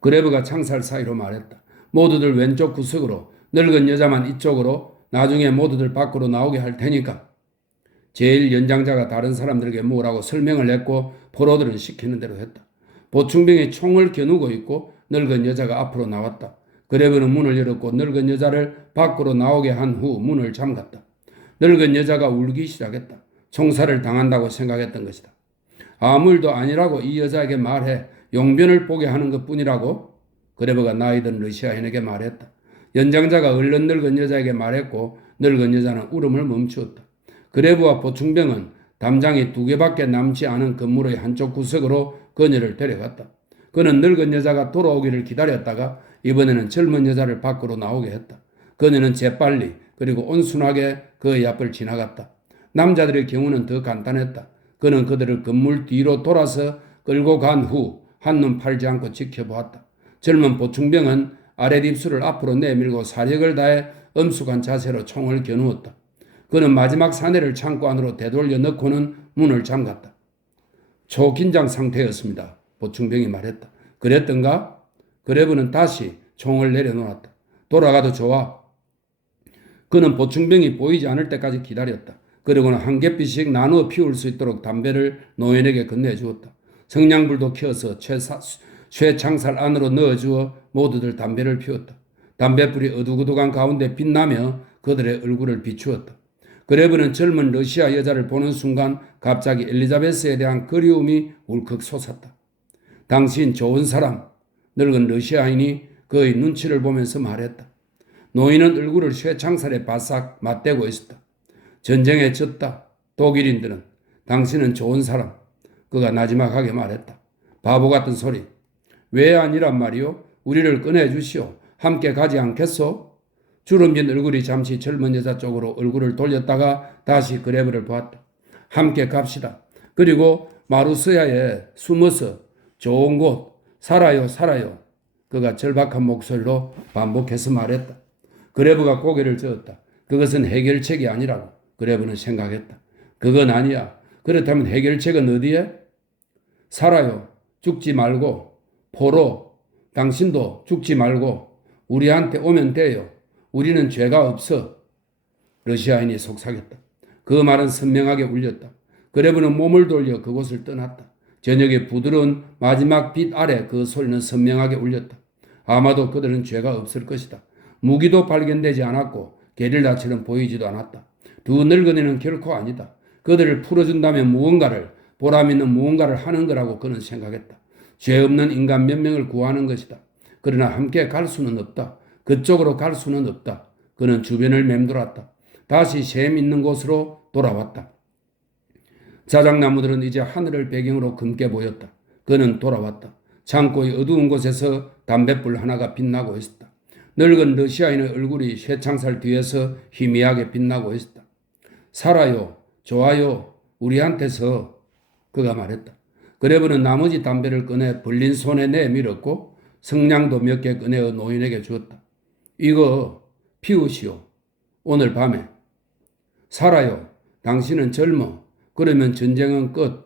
그레브가 창살 사이로 말했다. 모두들 왼쪽 구석으로, 늙은 여자만 이쪽으로, 나중에 모두들 밖으로 나오게 할 테니까. 제일 연장자가 다른 사람들에게 뭐라고 설명을 했고 포로들은 시키는 대로 했다. 보충병이 총을 겨누고 있고 늙은 여자가 앞으로 나왔다. 그레브는 문을 열었고 늙은 여자를 밖으로 나오게 한 후 문을 잠갔다. 늙은 여자가 울기 시작했다. 총살을 당한다고 생각했던 것이다. 아무 일도 아니라고 이 여자에게 말해. 용변을 보게 하는 것뿐이라고. 그레브가 나이든 러시아인에게 말했다. 연장자가 얼른 늙은 여자에게 말했고 늙은 여자는 울음을 멈추었다. 그레브와 보충병은 담장이 2개밖에 남지 않은 건물의 한쪽 구석으로 그녀를 데려갔다. 그는 늙은 여자가 돌아오기를 기다렸다가 이번에는 젊은 여자를 밖으로 나오게 했다. 그녀는 재빨리 그리고 온순하게 그의 앞을 지나갔다. 남자들의 경우는 더 간단했다. 그는 그들을 건물 뒤로 돌아서 끌고 간 후 한눈 팔지 않고 지켜보았다. 젊은 보충병은 아랫입술을 앞으로 내밀고 사력을 다해 엄숙한 자세로 총을 겨누었다. 그는 마지막 사내를 창고 안으로 되돌려 넣고는 문을 잠갔다. 초긴장 상태였습니다. 보충병이 말했다. 그랬던가? 그레브는 다시 총을 내려놓았다. 돌아가도 좋아. 그는 보충병이 보이지 않을 때까지 기다렸다. 그리고는 한 갯빛씩 나누어 피울 수 있도록 담배를 노인에게 건네주었다. 성냥불도 켜서 쇠창살 안으로 넣어주어 모두들 담배를 피웠다. 담뱃불이 어둑어둑한 가운데 빛나며 그들의 얼굴을 비추었다. 그레브는 젊은 러시아 여자를 보는 순간 갑자기 엘리자베스에 대한 그리움이 울컥 솟았다. 당신 좋은 사람, 늙은 러시아인이 그의 눈치를 보면서 말했다. 노인은 얼굴을 쇠창살에 바싹 맞대고 있었다. 전쟁에 졌다. 독일인들은. 당신은 좋은 사람. 그가 나지막하게 말했다. 바보 같은 소리. 왜 아니란 말이오? 우리를 꺼내주시오. 함께 가지 않겠소? 주름진 얼굴이 잠시 젊은 여자 쪽으로 얼굴을 돌렸다가 다시 그레브를 보았다. 함께 갑시다. 그리고 마루스야에 숨어서 좋은 곳 살아요 살아요. 그가 절박한 목소리로 반복해서 말했다. 그레브가 고개를 저었다. 그것은 해결책이 아니라고 그레브는 생각했다. 그건 아니야. 그렇다면 해결책은 어디에? 살아요. 죽지 말고. 포로. 당신도 죽지 말고 우리한테 오면 돼요. 우리는 죄가 없어. 러시아인이 속삭였다. 그 말은 선명하게 울렸다. 그레브는 몸을 돌려 그곳을 떠났다. 저녁의 부드러운 마지막 빛 아래 그 소리는 선명하게 울렸다. 아마도 그들은 죄가 없을 것이다. 무기도 발견되지 않았고 게릴라처럼 보이지도 않았다. 두 늙은이는 결코 아니다. 그들을 풀어준다면 보람 있는 무언가를 하는 거라고 그는 생각했다. 죄 없는 인간 몇 명을 구하는 것이다. 그러나 함께 갈 수는 없다. 그쪽으로 갈 수는 없다. 그는 주변을 맴돌았다. 다시 샘 있는 곳으로 돌아왔다. 자작나무들은 이제 하늘을 배경으로 검게 보였다. 그는 돌아왔다. 창고의 어두운 곳에서 담뱃불 하나가 빛나고 있었다. 늙은 러시아인의 얼굴이 쇠창살 뒤에서 희미하게 빛나고 있었다. 살아요. 좋아요. 우리한테서. 그가 말했다. 그레브는 나머지 담배를 꺼내 벌린 손에 내밀었고 성냥도 몇 개 꺼내어 노인에게 주었다. 이거 피우시오. 오늘 밤에. 살아요. 당신은 젊어. 그러면 전쟁은 끝.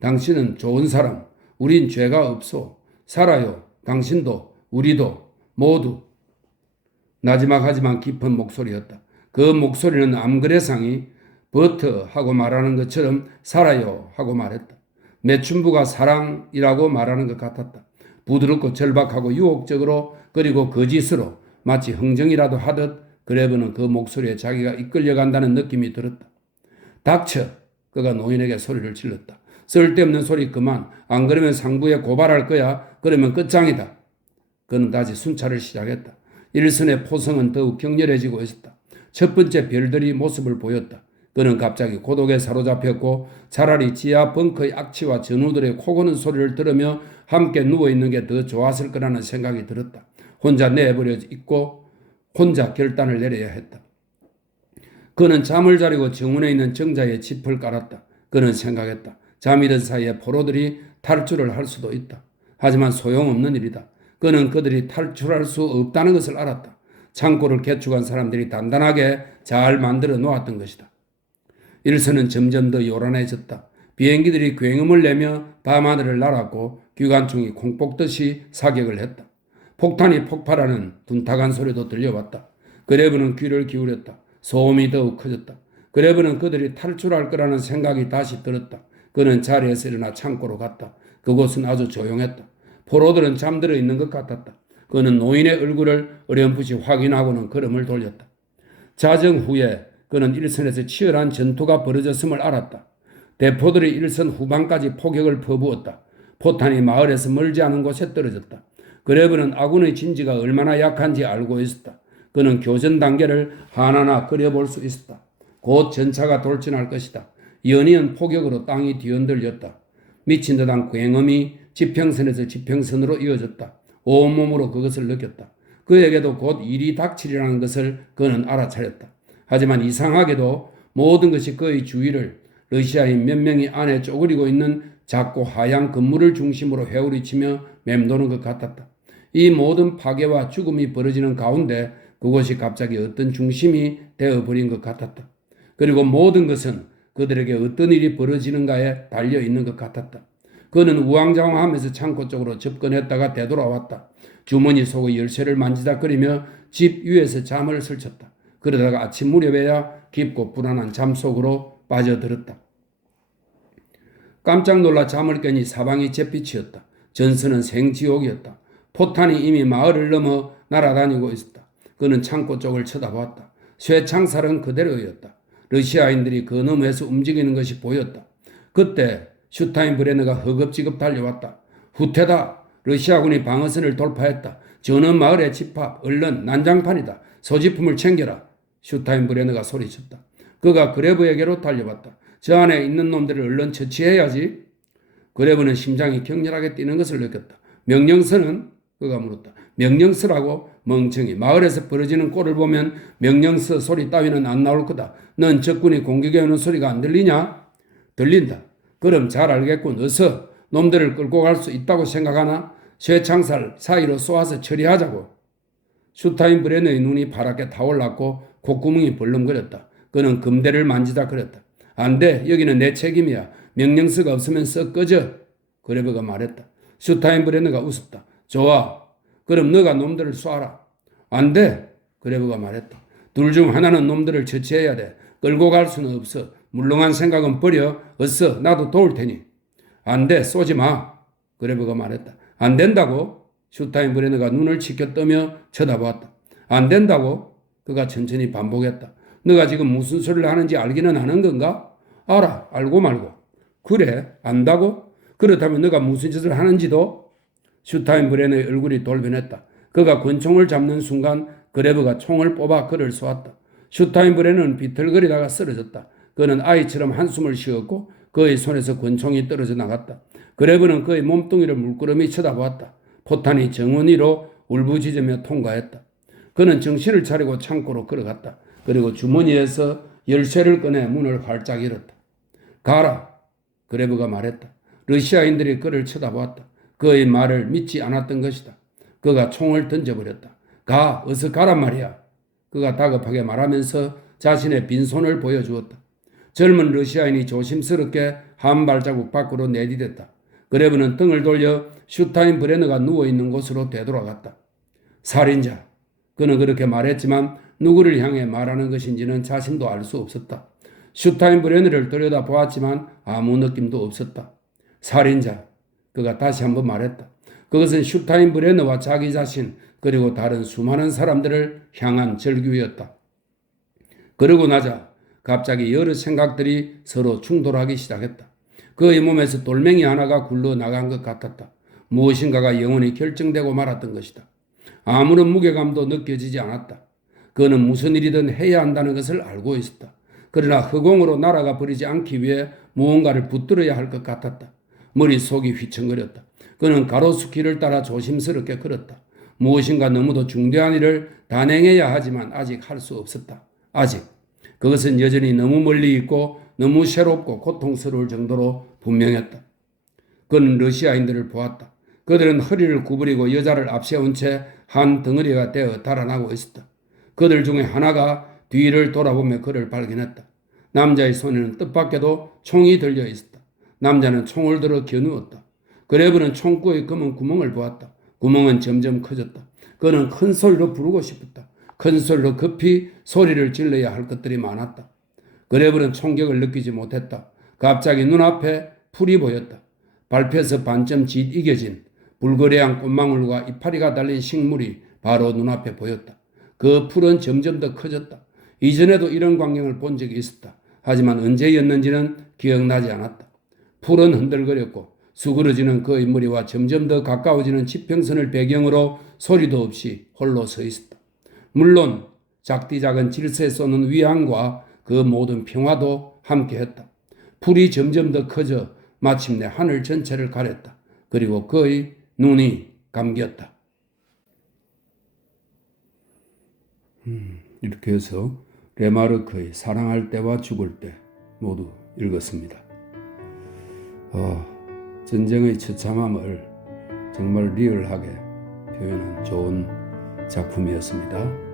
당신은 좋은 사람. 우린 죄가 없소. 살아요. 당신도 우리도 모두. 나지막하지만 깊은 목소리였다. 그 목소리는 암그레상이 버터 하고 말하는 것처럼 살아요 하고 말했다. 매춘부가 사랑이라고 말하는 것 같았다. 부드럽고 절박하고 유혹적으로 그리고 거짓으로 마치 흥정이라도 하듯 그레브는 그 목소리에 자기가 이끌려간다는 느낌이 들었다. 닥쳐! 그가 노인에게 소리를 질렀다. 쓸데없는 소리 그만. 안 그러면 상부에 고발할 거야. 그러면 끝장이다. 그는 다시 순찰을 시작했다. 일선의 포성은 더욱 격렬해지고 있었다. 첫 번째 별들이 모습을 보였다. 그는 갑자기 고독에 사로잡혔고 차라리 지하 벙커의 악취와 전우들의 코고는 소리를 들으며 함께 누워있는 게 더 좋았을 거라는 생각이 들었다. 혼자 내버려 있고 혼자 결단을 내려야 했다. 그는 잠을 자려고 정원에 있는 정자에 짚을 깔았다. 그는 생각했다. 잠이 든 사이에 포로들이 탈출을 할 수도 있다. 하지만 소용없는 일이다. 그는 그들이 탈출할 수 없다는 것을 알았다. 창고를 개축한 사람들이 단단하게 잘 만들어 놓았던 것이다. 일선은 점점 더 요란해졌다. 비행기들이 굉음을 내며 밤하늘을 날았고 기관총이 콩 뽑듯이 사격을 했다. 폭탄이 폭발하는 둔탁한 소리도 들려왔다. 그레브는 귀를 기울였다. 소음이 더욱 커졌다. 그레브는 그들이 탈출할 거라는 생각이 다시 들었다. 그는 자리에서 일어나 창고로 갔다. 그곳은 아주 조용했다. 포로들은 잠들어 있는 것 같았다. 그는 노인의 얼굴을 어렴풋이 확인하고는 걸음을 돌렸다. 자정 후에 그는 일선에서 치열한 전투가 벌어졌음을 알았다. 대포들이 일선 후방까지 포격을 퍼부었다. 포탄이 마을에서 멀지 않은 곳에 떨어졌다. 그레브는 아군의 진지가 얼마나 약한지 알고 있었다. 그는 교전 단계를 하나하나 그려볼 수 있었다. 곧 전차가 돌진할 것이다. 연이은 폭격으로 땅이 뒤흔들렸다. 미친 듯한 굉음이 지평선에서 지평선으로 이어졌다. 온몸으로 그것을 느꼈다. 그에게도 곧 일이 닥치리라는 것을 그는 알아차렸다. 하지만 이상하게도 모든 것이 그의 주위를 러시아인 몇 명이 안에 쪼그리고 있는 작고 하얀 건물을 중심으로 회오리치며 맴도는 것 같았다. 이 모든 파괴와 죽음이 벌어지는 가운데 그것이 갑자기 어떤 중심이 되어버린 것 같았다. 그리고 모든 것은 그들에게 어떤 일이 벌어지는가에 달려있는 것 같았다. 그는 우왕좌왕하면서 창고 쪽으로 접근했다가 되돌아왔다. 주머니 속의 열쇠를 만지작거리며 집 위에서 잠을 설쳤다. 그러다가 아침 무렵에야 깊고 불안한 잠 속으로 빠져들었다. 깜짝 놀라 잠을 깨니 사방이 잿빛이었다. 전선은 생지옥이었다. 포탄이 이미 마을을 넘어 날아다니고 있었다. 그는 창고 쪽을 쳐다보았다. 쇠창살은 그대로였다. 러시아인들이 그 너머에서 움직이는 것이 보였다. 그때 슈타인브레너가 허겁지겁 달려왔다. 후퇴다. 러시아군이 방어선을 돌파했다. 전원 마을에 집합, 얼른 난장판이다. 소지품을 챙겨라. 슈타인브레너가 소리쳤다. 그가 그레브에게로 달려왔다. 저 안에 있는 놈들을 얼른 처치해야지. 그레브는 심장이 격렬하게 뛰는 것을 느꼈다. 명령서는? 그가 물었다. 명령서라고? 멍청이. 마을에서 벌어지는 꼴을 보면 명령서 소리 따위는 안 나올 거다. 넌 적군이 공격해 오는 소리가 안 들리냐? 들린다. 그럼 잘 알겠군. 어서 놈들을 끌고 갈 수 있다고 생각하나? 쇠창살 사이로 쏘아서 처리하자고. 슈타인브레너의 눈이 파랗게 타올랐고 콧구멍이 벌렁거렸다. 그는 금대를 만지다 그랬다. 안 돼. 여기는 내 책임이야. 명령서가 없으면 썩 꺼져. 그레브가 말했다. 슈타인브레너가 웃었다. 좋아. 그럼 너가 놈들을 쏴라. 안 돼. 그레브가 말했다. 둘 중 하나는 놈들을 처치해야 돼. 끌고 갈 수는 없어. 물렁한 생각은 버려. 어서 나도 도울 테니. 안 돼. 쏘지 마. 그레브가 말했다. 안 된다고? 슈타인브레너가 눈을 치켜뜨며 쳐다보았다. 안 된다고? 그가 천천히 반복했다. 너가 지금 무슨 소리를 하는지 알기는 하는 건가? 알아. 알고 말고. 그래? 안다고? 그렇다면 너가 무슨 짓을 하는지도? 슈타인브레너의 얼굴이 돌변했다. 그가 권총을 잡는 순간 그레브가 총을 뽑아 그를 쏘았다. 슈타인브레너는 비틀거리다가 쓰러졌다. 그는 아이처럼 한숨을 쉬었고 그의 손에서 권총이 떨어져 나갔다. 그레브는 그의 몸뚱이를 물끄러미 쳐다보았다. 포탄이 정원위로 울부짖으며 통과했다. 그는 정신을 차리고 창고로 걸어갔다. 그리고 주머니에서 열쇠를 꺼내 문을 활짝 열었다. 가라. 그레브가 말했다. 러시아인들이 그를 쳐다보았다. 그의 말을 믿지 않았던 것이다. 그가 총을 던져버렸다. 가, 어서 가란 말이야. 그가 다급하게 말하면서 자신의 빈손을 보여주었다. 젊은 러시아인이 조심스럽게 한 발자국 밖으로 내디뎠다. 그레브는 등을 돌려 슈타인브레너가 누워있는 곳으로 되돌아갔다. 살인자. 그는 그렇게 말했지만 누구를 향해 말하는 것인지는 자신도 알 수 없었다. 슈타인브레너를 들여다보았지만 아무 느낌도 없었다. 살인자. 그가 다시 한번 말했다. 그것은 슈타인브레너와 자기 자신 그리고 다른 수많은 사람들을 향한 절규였다. 그러고 나자 갑자기 여러 생각들이 서로 충돌하기 시작했다. 그의 몸에서 돌멩이 하나가 굴러나간 것 같았다. 무엇인가가 영원히 결정되고 말았던 것이다. 아무런 무게감도 느껴지지 않았다. 그는 무슨 일이든 해야 한다는 것을 알고 있었다. 그러나 허공으로 날아가 버리지 않기 위해 무언가를 붙들어야 할 것 같았다. 머릿속이 휘청거렸다. 그는 가로수길을 따라 조심스럽게 걸었다. 무엇인가 너무도 중대한 일을 단행해야 하지만 아직 할 수 없었다. 아직. 그것은 여전히 너무 멀리 있고 너무 새롭고 고통스러울 정도로 분명했다. 그는 러시아인들을 보았다. 그들은 허리를 구부리고 여자를 앞세운 채 한 덩어리가 되어 달아나고 있었다. 그들 중에 하나가 뒤를 돌아보며 그를 발견했다. 남자의 손에는 뜻밖에도 총이 들려 있었다. 남자는 총을 들어 겨누었다. 그레브는 총구의 검은 구멍을 보았다. 구멍은 점점 커졌다. 그는 큰 소리로 부르고 싶었다. 큰 소리로 급히 소리를 질러야 할 것들이 많았다. 그레브는 총격을 느끼지 못했다. 갑자기 눈앞에 풀이 보였다. 발표에서 반쯤 이겨진 불그레한 꽃망울과 이파리가 달린 식물이 바로 눈앞에 보였다. 그 풀은 점점 더 커졌다. 이전에도 이런 광경을 본 적이 있었다. 하지만 언제였는지는 기억나지 않았다. 풀은 흔들거렸고 수그러지는 그의 머리와 점점 더 가까워지는 지평선을 배경으로 소리도 없이 홀로 서 있었다. 물론 작디 작은 질서에 쏘는 위안과 그 모든 평화도 함께했다. 풀이 점점 더 커져 마침내 하늘 전체를 가렸다. 그리고 그의 눈이 감겼다. 이렇게 해서 레마르크의 사랑할 때와 죽을 때 모두 읽었습니다. 전쟁의 처참함을 정말 리얼하게 표현한 좋은 작품이었습니다.